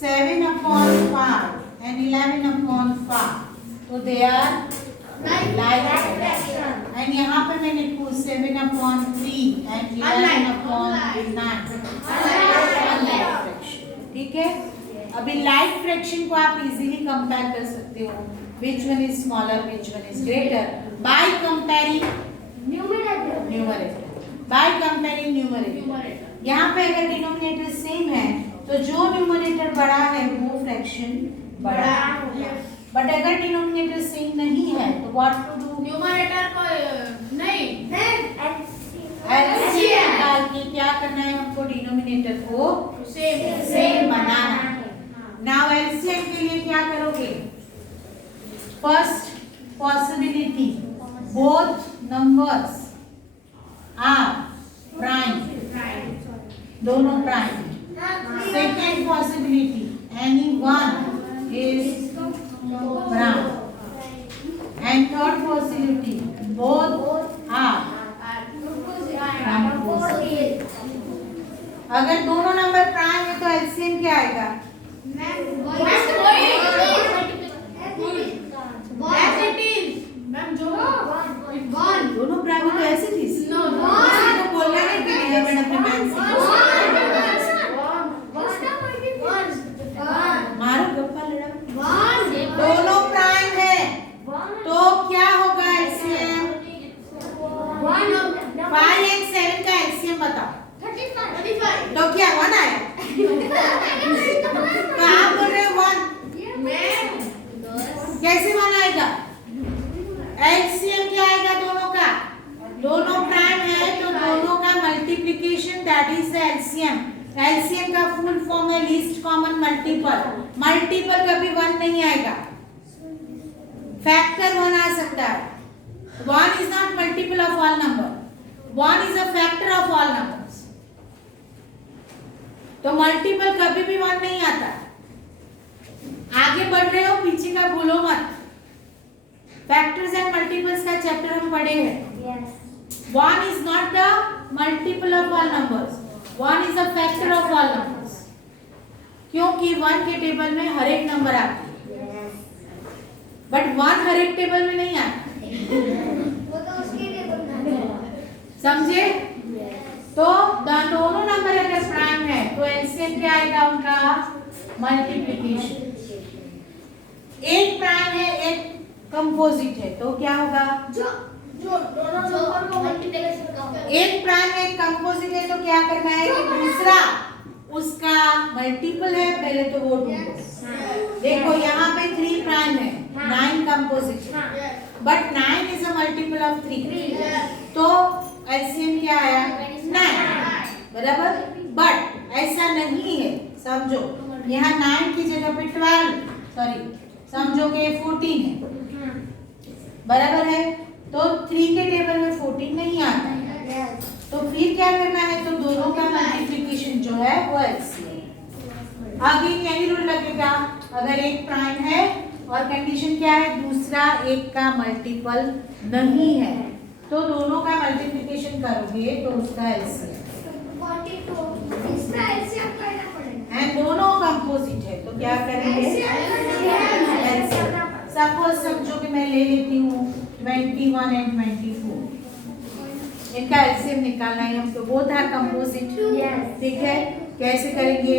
7/5 and 11/5 तो they are like fraction, and यहाँ पे मैं लिखूं 7/3 and 11/9 अनलाइक फ्रैक्शन। ठीक है, अभी लाइक फ्रैक्शन को आप इजीली कंपेयर कर सकते हो, which one is smaller, which one is greater, by comparing numerator, by comparing numerator। यहाँ पे अगर डिनोमिनेटर सेम है तो जो न्यूमरेटर बड़ा है वो फ्रैक्शन बड़ा है, बट अगर डिनोमिनेटर सेम नहीं है तो व्हाट टू डू? न्यूमरेटर को नहीं एलसीएम निकाल के क्या करना है हमको? डिनोमिनेटर को सेम बनाना है। नाउ एलसीएम के लिए क्या करोगे? First possibility both numbers are prime, दोनों prime. Second possibility any one is prime, and third possibility both are. अगर दोनों नंबर प्राइम है तो एलसीएम क्या आएगा? दोनों प्राइम तो ऐसे थी। तो बोलना नहीं कि मैंने अपने मैथ से मारो गप्पा लड़ा। दोनों प्राइम है तो क्या होगा एलसीएम? 5 and 7 का एलसीएम बताओ। तो क्या 1 आया? तो आप बोल रहे हो 1, कैसे 1 आएगा? एलसीएम क्या आएगा दोनों का? दोनों प्राइम है तो दोनों का multiplication, that is the LCM. LCM का फुल फॉर्म है लीस्ट कॉमन मल्टीपल। मल्टीपल कभी 1 नहीं आएगा, फैक्टर 1 आ सकता है। 1 is not multiple of all number, 1 is a factor of all numbers। तो मल्टीपल कभी भी 1 नहीं आता। आगे बढ़ रहे हो, पीछे का भूलो मत। फैक्टर्स एंड मल्टीपल्स का चैप्टर हम पढ़े हैं। 1 is not the multiple of all numbers, 1 is a factor of all numbers। क्योंकि 1 के टेबल में हर एक नंबर आता है, बट 1 हर एक टेबल में नहीं आता। समझे? तो दोनों नंबर अगर प्राइम है तो एलसीएम क्या आएगा उनका? मल्टीप्लिकेशन। एक प्राइम है एक कंपोजिट है तो क्या होगा? एक प्राइम है एक कंपोजिट है तो क्या करना है कि दूसरा उसका मल्टीपल है, पहले तो वो ढूंढो। देखो यहाँ पे 3 प्राइम है, 9 कंपोजिट है, but 9 is a multiple of 3, तो एलसीएम क्या आया? 9, बराबर। बट ऐसा नहीं है, समझो यहाँ 9 की जगह पे 12, सॉरी समझो कि 14 है, बराबर है। तो 3 के टेबल में 14 नहीं आता है, तो फिर क्या करना है? तो दोनों का मल्टीप्लिकेशन जो है वो एलसीएम। आगे यही रूल लगेगा, अगर एक प्राइम है और कंडीशन क्या है? दूसरा एक का मल्टीपल नहीं है, तो दोनों का मल्टीप्लिकेशन करोगे तो उसका एलसीएम। एंड दोनों कंपोजिट है तो क्या करेंगे? सपोज समझो कि मैं ले लेती हूँ 21 and 24, इनका एलसीएम निकालना है हमको, बोथ आर कंपोजिट। ठीक है, कैसे करेंगे?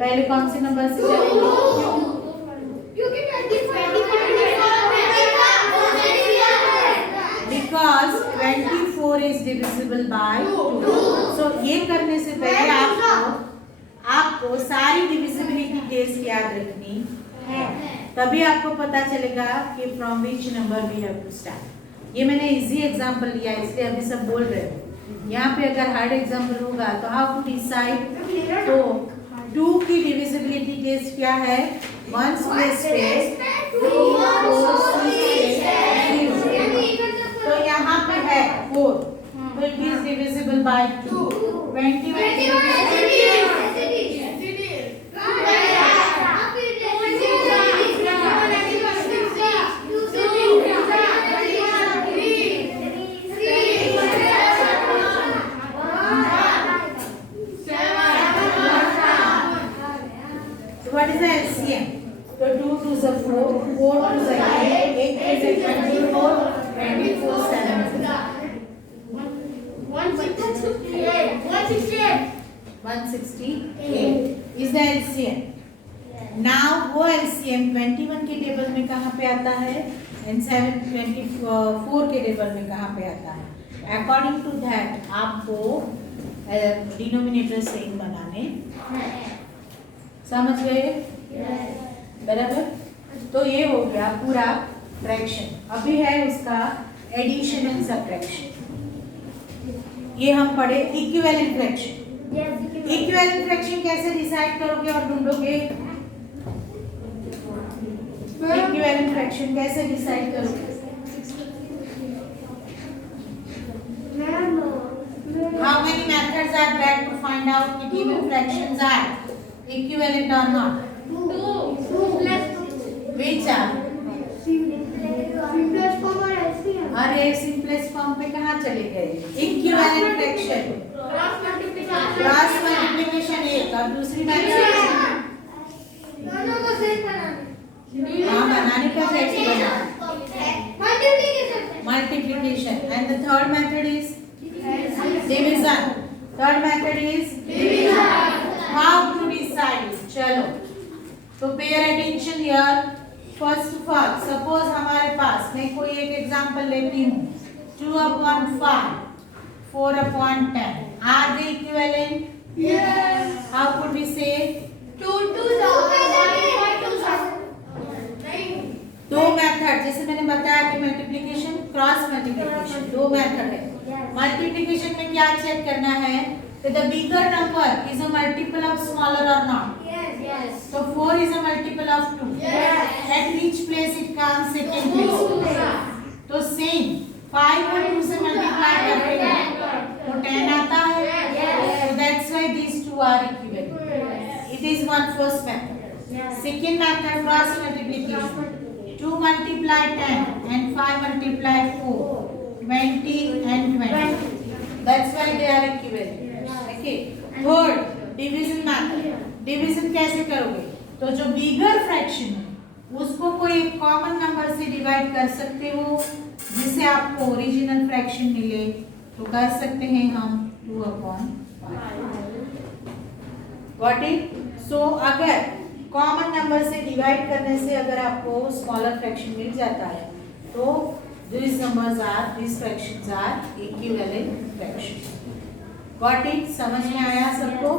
पहले कौन से नंबर से चलेंगे? Because 24 is divisible by 2। So ये करने से पहले आपको सारी डिविजिबिलिटी केस याद रखनी है, तभी आपको पता चलेगा कि from which number we have to start. ये मैंने इजी एग्जांपल लिया इसलिए अभी सब बोल रहे हो। यहाँ पे अगर हार्ड एग्जांपल होगा तो हाउ टू डिसाइड, तो 2 की डिविजिबिलिटी टेस्ट क्या है? 1 स्पेस 3 4 6 8 तो यहाँ पे है 4 तो it is divisible by 2 What is the LCM? So 2 to the 4, 4 to the 8, 8 to the 24, 24 7. 168 is the LCM. Now वो LCM 21 के टेबल में कहाँ पे आता है and 24 के टेबल में कहाँ पे आता है? According to that आपको डिनोमिनेटर सेम बनाने समझ गए? बराबर। तो ये हो गया पूरा फ्रैक्शन। अभी है उसका एडिशन एंड सब्ट्रैक्शन। ये हम पढ़े इक्विवेलेंट फ्रैक्शन। इक्विवेलेंट फ्रैक्शन कैसे डिसाइड करोगे और ढूंढोगे? इक्विवेलेंट फ्रैक्शन कैसे डिसाइड करोगे? How many methods are there to find out if given fractions are equivalent or not? 2 Which are? अरे simplest form पे कहाँ चले गए? Equivalent fraction. Cross multiplication एक और दूसरी method हाँ बनाने का कैसे बना? Multiplication. And the third method is division. Third method is division. How to decide? चलो तो pair attention here. First of all suppose हमारे पास मैं कोई एक एग्जांपल लेती हूँ 2/5 4/10 are they equivalent? Yes. How could we say? 2 दो मेथड जैसे मैंने बताया कि मल्टीप्लिकेशन क्रॉस मल्टीप्लिकेशन दो मेथड है। मल्टीप्लिकेशन में क्या चेक करना है? that the bigger number is a multiple of smaller or not? Yes. So 4 is a multiple of 2. Yes. At which place it comes? Second place. तो same 5 और 2 से मल्टीप्लाई करते हैं तो 10 आता है। So that's why these two are equivalent. It is one first method. Second method cross multiplication. 2 multiply 10 and 5 multiply 4 20 and 20. That's why they are equivalent. Okay. Third division method. Division कैसे करोगे? तो जो बिगर फ्रैक्शन है उसको कोई एक कॉमन नंबर से डिवाइड कर सकते हो जिससे आपको ओरिजिनल फ्रैक्शन मिले तो कर सकते हैं हम 2/5। Got it? सो अगर कॉमन नंबर से डिवाइड करने से अगर आपको स्मॉलर फ्रैक्शन मिल जाता है तो these fractions are equivalent fractions. Got it? समझ में आया सबको?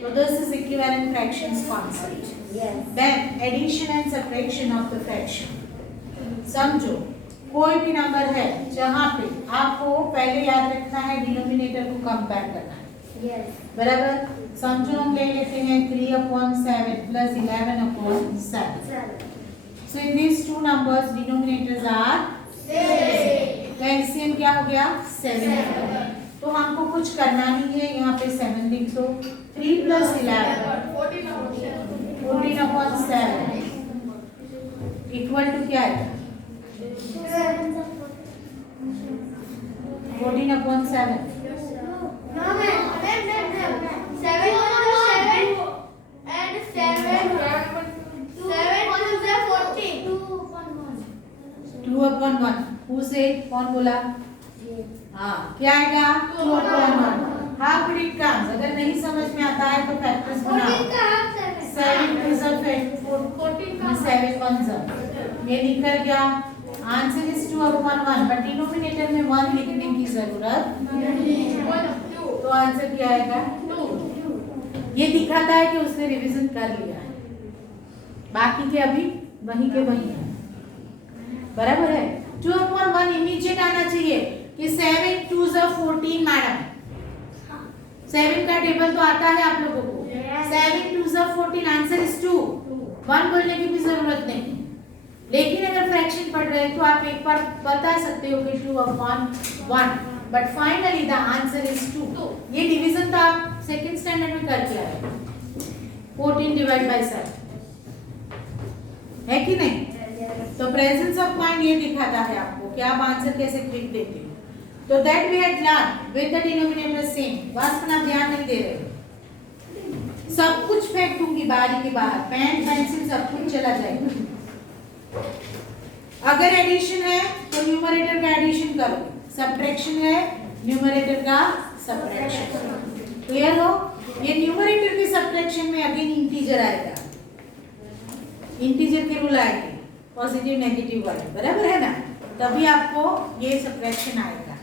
So this is equivalent fractions concept. Yes. Then addition and subtraction of the fraction. समझो कोई भी नंबर है जहाँ पे आपको पहले याद रखना है डिनोमिनेटर को कंपेयर करना है। Yes. बराबर? समझो हम ले लेते हैं 3/7 plus 11/7. So in these two numbers denominators are तो LCM क्या हो गया? 7। तो हमको कुछ करना नहीं है यहाँ पे 7 लिख दो। 3 plus 11 14/7 इक्वल टू क्या है? 14/7 2/1 Who said? कौन बोला? हाँ क्या आएगा? 2/1 हाउ कुड इट कम्स? अगर नहीं समझ में आता है तो फैक्टर्स बनाओ। 7 2 14 7 1 ये निकल गया। आंसर इज 2/1 बट डिनोमिनेटर में 1 लिखने की जरूरत तो आंसर क्या आएगा? 2। ये दिखाता है कि उसने रिवीजन कर लिया है, बाकी के अभी वहीं के वहीं है। बराबर है? 2/1 इमीडिएट आना चाहिए कि 7 2 14 मैडम 7 का टेबल तो आता है आप लोगों को। 7 2 14, आंसर इज 2। 1 बोलने की भी जरूरत नहीं। लेकिन अगर फ्रैक्शन पढ़ रहे हैं तो आप एक बार बता सकते हो कि 2 upon 1, but finally the answer is 2। ये डिवीजन तो आप सेकंड स्टैंडर्ड में करके आए। 14 डिवाइड बाय 7 है कि नहीं? तो प्रेजेंस ऑफ माइंड ये दिखाता है आपको कि आप आंसर कैसे क्विक देते हो। तो that we had learn with the denominator same. बस पर आप ध्यान नहीं दे रहे। सब कुछ फेंक दूंगी बारी के बाहर, पेन पेंसिल सब कुछ चला जाएगा। अगर एडिशन है तो न्यूमरेटर का एडिशन करो, सब्ट्रैक्शन है न्यूमरेटर का सब्ट्रैक्शन। क्लियर हो? ये न्यूमरेटर के सब्ट्रैक्शन में अगेन इंटीजर आएगा, इंटीजर के रूल आएंगे पॉजिटिव नेगेटिव वाले, बराबर है ना? तभी आपको ये सब्ट्रैक्शन आएगा।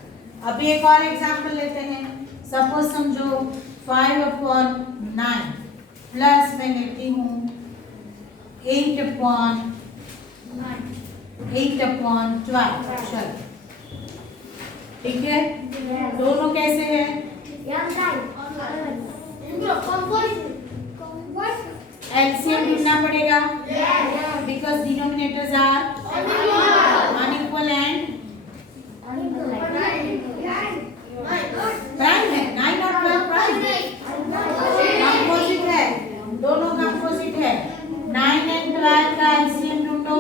अभी एक और एग्जांपल लेते हैं। सपोज समझो 5 upon 9 प्लस मैं लेती हूँ 8 upon 12। चलो ठीक है, दोनों कैसे हैं? एलसीएम ढूंढना पड़ेगा because denominators are unequal and prime है। 9 और 12 प्राइम कंपोजिट है, दोनों कंपोजिट है। 9 एंड 12 का एलसीएम ढूंढो।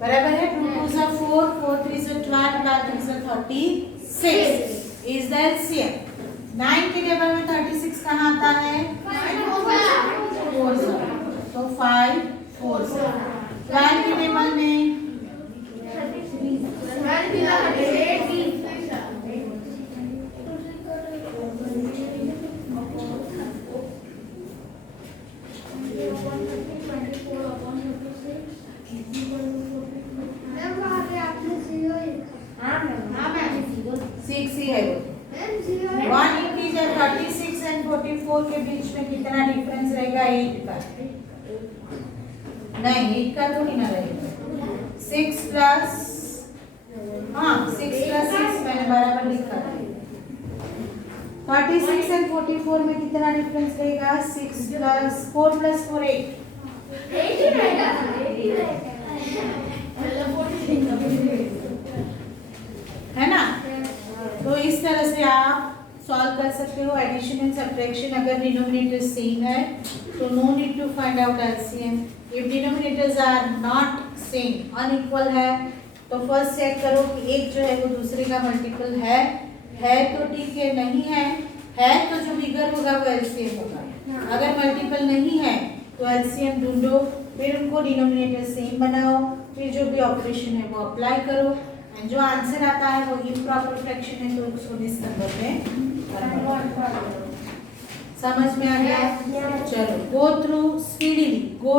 बराबर है। 2 2 4, 4 3 12, 12 3 36 इज द एलसीएम। 9 के टेबल में 36 कहाँ आता है? 4 तो 5 4 12 के टेबल में वन इंटीजर 36 एंड 44 के बीच में कितना डिफरेंस रहेगा? 8 का। नहीं 8 का तो नहीं रहेगा। 6 प्लस 6 मैंने बराबर लिखा। 36 एंड 44 में कितना डिफरेंस रहेगा? 6 प्लस 4 प्लस 4 8 है ना? तो इस तरह से आप सॉल्व कर सकते हो एडिशन एंड सब्ट्रैक्शन। अगर डिनोमिनेटर सेम है तो no need to find out LCM. If denominators are not same, unequal है, तो फर्स्ट चेक करो कि एक जो है वो दूसरे का मल्टीपल है तो ठीक है, नहीं है तो जो बिगर होगा वो एलसीएम होगा। अगर मल्टीपल नहीं है तो एलसीएम ढूंढो, फिर उनको डिनोमिनेटर सेम बनाओ, फिर जो भी ऑपरेशन है वो अप्लाई करो, एंड जो आंसर आता है वो इम्प्रॉपर फ्रैक्शन है तो उसको इस नंबर में कन्वर्ट। समझ में आ गया? चलो go through speedily, go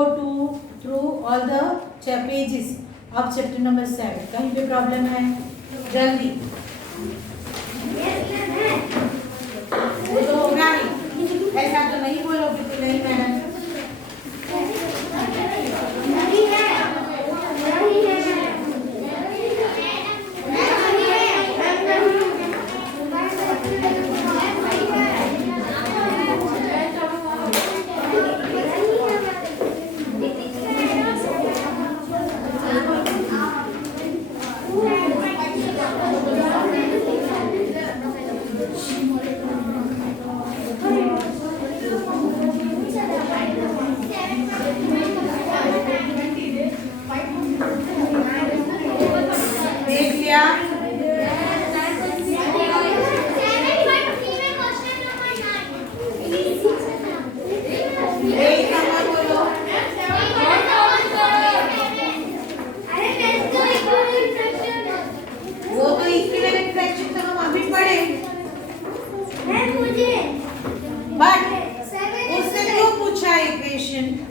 through all the pages of chapter number 7। कहीं पे प्रॉब्लम है? जल्दी। वो तो होगा नहीं, ऐसा तो नहीं बोलोगे तो नहीं मैडम।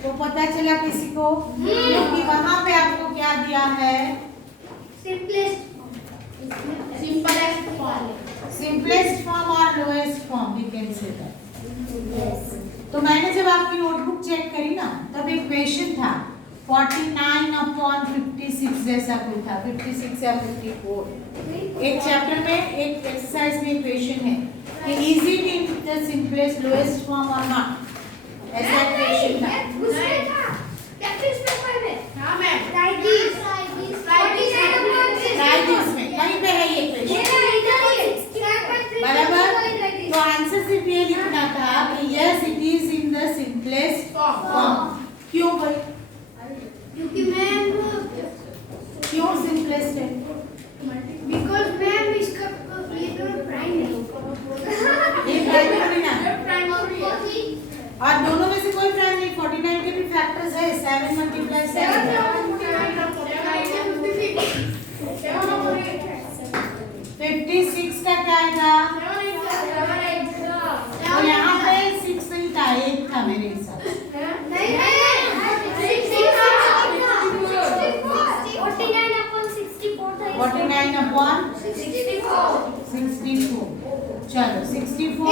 तो पता चला किसी को, क्योंकि वहां पे आपको क्या दिया है? सिंपलेस्ट फॉर्म और lowest form, we can say that. तो मैंने जब जब आपकी नोटबुक चेक करी ना तब एक क्वेश्चन था 49/56 जैसा कोई था, 56 या 54। एक चैप्टर में एक एक्सरसाइज में क्वेश्चन है कि is it in the simplest lowest form और नॉट, ऐसा क्वेश्चन था। कहीं पे है ये क्वेश्चन बराबर। तो आंसर सिर्फ ये लिखना था कि yes it is in the simplest form. क्यों भाई? क्योंकि मैम क्यों सिंपलेस्ट है? बिकॉज मैम इसका ये तो प्राइम है, ये प्राइम थोड़ी ना, प्राइम और दोनों में से कोई प्राइम नहीं। 49 के भी फैक्टर्स है, 7 × 7 56 का क्या आएगा? तो यहाँ पे 6 नहीं था, 1 था मेरे हिसाब से। 49/64। चलो 64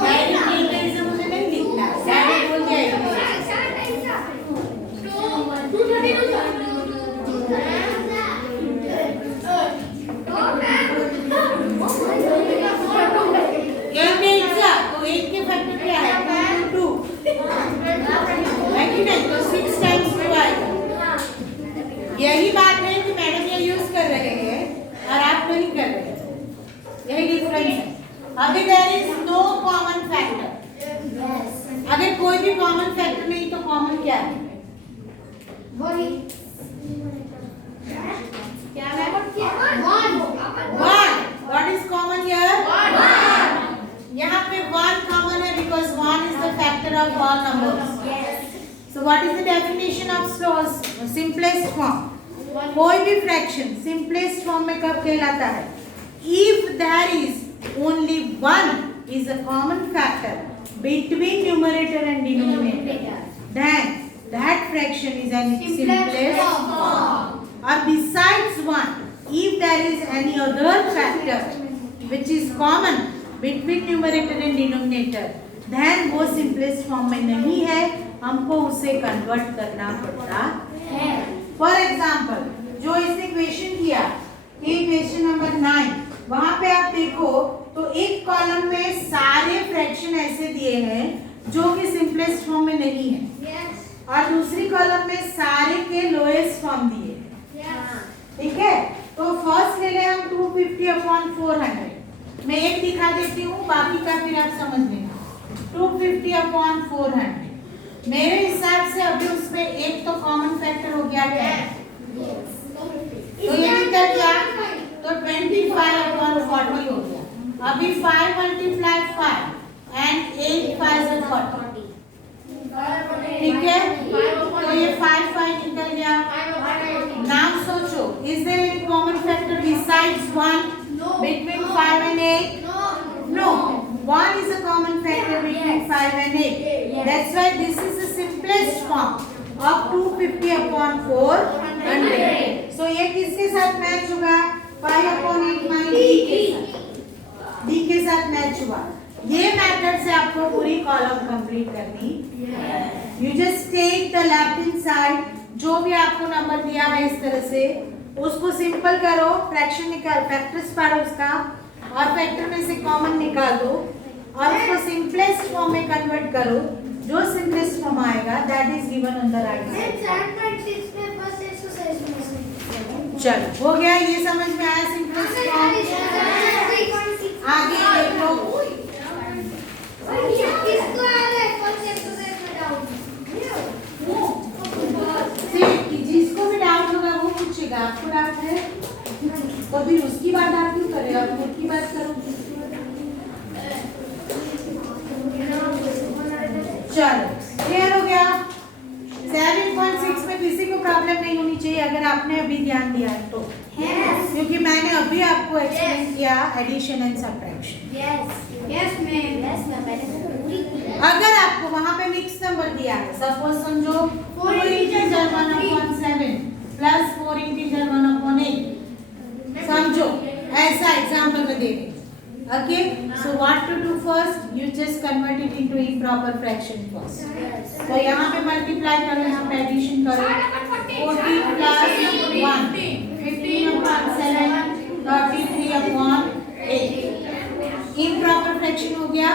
डायरेक्ट से मुझे नहीं लिखना, डायरेक्ट बोल जाएगी। तो 8 के फैक्टर क्या है? 2 है कि नहीं? तो 6 × 2 आएगा। यही बात है कि मैडम ये यूज कर रहे हैं और आप नहीं कर रहे हैं, यही डिफरेंस है। अभी there is no common factor. अगर कोई भी कॉमन फैक्टर नहीं तो कॉमन क्या है? वही क्या है? 1। What is common here? 1। यहाँ पे 1 कॉमन है because 1 is the factor of all numbers. So what is the definition of simplest form? कोई भी फ्रैक्शन सिंपलेस्ट फॉर्म में कब कहलाता है? If there is only one is a common factor between numerator and denominator, then that fraction is an simplest form. Or besides one, if there is any other factor which is common between numerator and denominator, then वो simplest form में नहीं है, हमको उसे कन्वर्ट करना पड़ता है। फॉर एग्जाम्पल जो इसने क्वेश्चन किया, क्वेश्चन नंबर 9, वहां पे आप देखो तो एक कॉलम में सारे फ्रैक्शन ऐसे दिए हैं जो कि सिंपलेस्ट फॉर्म में नहीं है, और दूसरी कॉलम में सारे के लोएस्ट फॉर्म दिए हैं। ठीक है, तो फर्स्ट ले लें हम 250/400। मैं एक दिखा देती हूँ, बाकी का फिर आप समझ लेना। 250/400 मेरे हिसाब से अभी उसमें एक तो कॉमन फैक्टर हो गया है, तो ये कितना गया? तो 25/40 हो गया। अभी 5 × 5 and 8 × 5 = 40। ठीक है, तो ये 5 निकल गया। नाम सोचो, is there any common factor besides 1 between 5 and 8? No. 1 is a common factor between 5 and 8. That's why this is the simplest form of 250/400. So ये किसके साथ मैच होगा? 5/8 माइनस d के साथ मैच हुआ। ये मेथड से आपको पूरी कॉलम कंप्लीट करनी है। You just take the left hand side, जो भी आपको नंबर दिया है इस तरह से उसको सिंपल करो, फ्रैक्शन निकाल, फैक्टर्स पढ़ो उसका, और फैक्टर में से कॉमन निकाल दो और उसको सिंपलेस्ट फॉर्म में कन्वर्ट करो। जो सिंपलेस्ट फॉर्म आएगा that is given on the right side. चलो हो गया, ये समझ में आया सिंपलेस्ट फॉर्म। आगे देखो, जिसको भी डाउट होगा वो पूछेगा। आपको डाउट है तो फिर उसकी बात आप क्यों करें, आप खुद की बात करो। चलो क्लियर हो गया। 7.6 में किसी को प्रॉब्लम नहीं होनी चाहिए अगर आपने अभी ध्यान दिया है तो, क्योंकि मैंने अभी आपको एक्सप्लेन किया एडिशन एंड सब्ट्रैक्शन। अगर आपको वहां पे मिक्स नंबर दिया है, सपोज समझो 4 × 1/7 प्लस 4 × 1/8, समझो ऐसा एग्जांपल में दे रही। Okay, so what to do first? You just convert it into improper fraction first. तो यहाँ पे multiply करो, यहाँ पे addition करो. 14 plus 1, 15 upon 7, 33 upon 8. Improper fraction हो गया.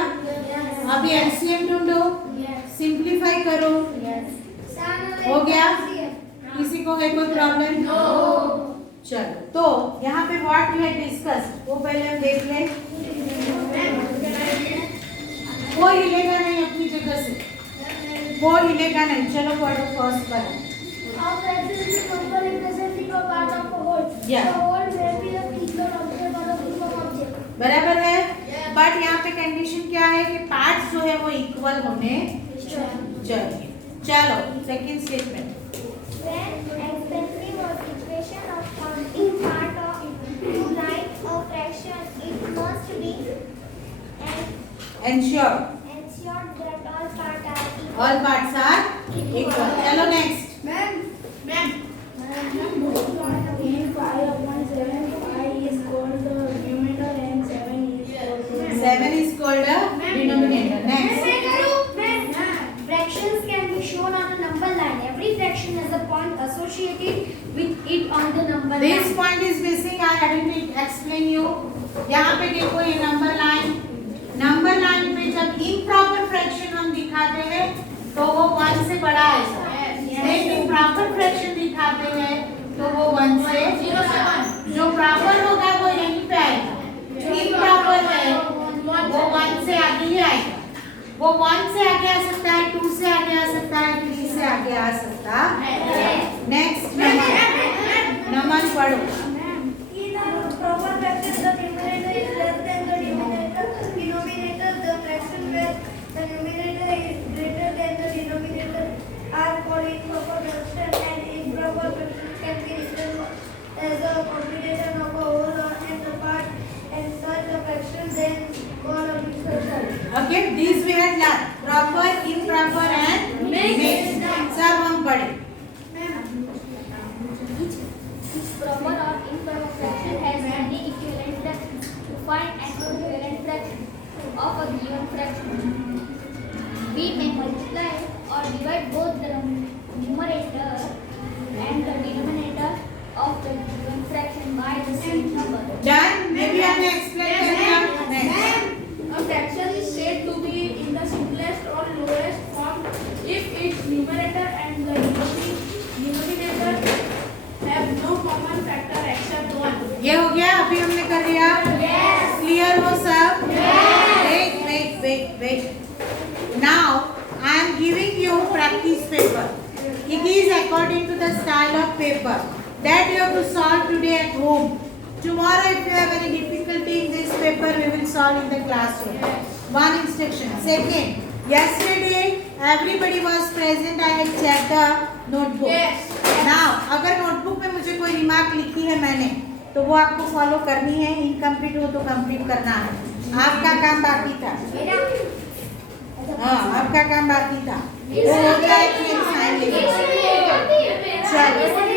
अभी LCM ढूंढो, simplify करो. हो गया? किसी को है कोई प्रॉब्लम? चलो, तो यहाँ पे व्हाट वी हैड डिस्कस्ड वो पहले हम देख लें. वो हिलेगा नहीं अपनी जगह से, वो हिलेगा नहीं. चलो पढ़ो फर्स्ट पर. A fraction is a number representing a part of a whole. Yeah. The whole may be a single object or a group of objects. बराबर है. बट यहाँ पे कंडीशन क्या है कि पार्ट्स जो है वो इक्वल होने चाहिए. चलो second statement. When expensive or equation of counting part of to write a fraction, it must be Ensure ensured that all parts are equal. all parts are equal. चलो next. Ma'am. 5 upon 7, 5 is called the numerator and 7 is called the 7 is called a denominator. Next. Fractions can be shown on a number line. Every fraction has a point associated with it on the number This line. point is missing. I didn't explain you. यहाँ पे देखो ये नंबर लाइन पे जब improper fraction हम दिखाते हैं तो वो 1 से बड़ा आएगा. लेकिन प्रॉपर फ्रैक्शन दिखाते हैं तो वो 1 से 0 से 1. जो प्रॉपर होगा वो यहीं पे आएगा. जो improper है वो 1 से आगे ही आएगा. वो 1 से आगे आ सकता है, 2 से आगे आ सकता है, 3 से आगे आ सकता है. नेक्स्ट नमन पढ़ो. In a proper fraction, the numerator is less than the denominator. The fraction where the numerator is greater than the denominator are called improper fraction, and improper fraction can be written as a combination of a whole and a part, and such a fraction then called a mixed fraction. Okay, these we had learned. Proper, improper and mixed. सब हम पढ़े. Each proper or improper fraction has any equivalent fraction. To find an equivalent fraction of a given fraction, we may multiply or divide both the numerator and the denominator of the given fraction by the same number. Done? Maybe I will explain later. Next. A fraction is said to be in the simplest or lowest form if its numerator and the denominator have no common factor except 1. ये हो गया. अभी हमने कर लिया. क्लियर हो सब? Wait. Now I am giving you practice paper. It is according to the style of paper that you have to solve today at home. Tomorrow if you have any difficulty in this paper, we will solve in the classroom. One instruction. Second, yesterday everybody was present. I had checked the notebook. Yes. Now अगर notebook में मुझे कोई remark लिखी है मैंने तो वो आपको follow करनी है. इनकम्प्लीट हो तो कंप्लीट करना है. आपका काम बाकी था. हाँ, आपका काम बाकी था. वो हो गया. साइन लिखो. चलो.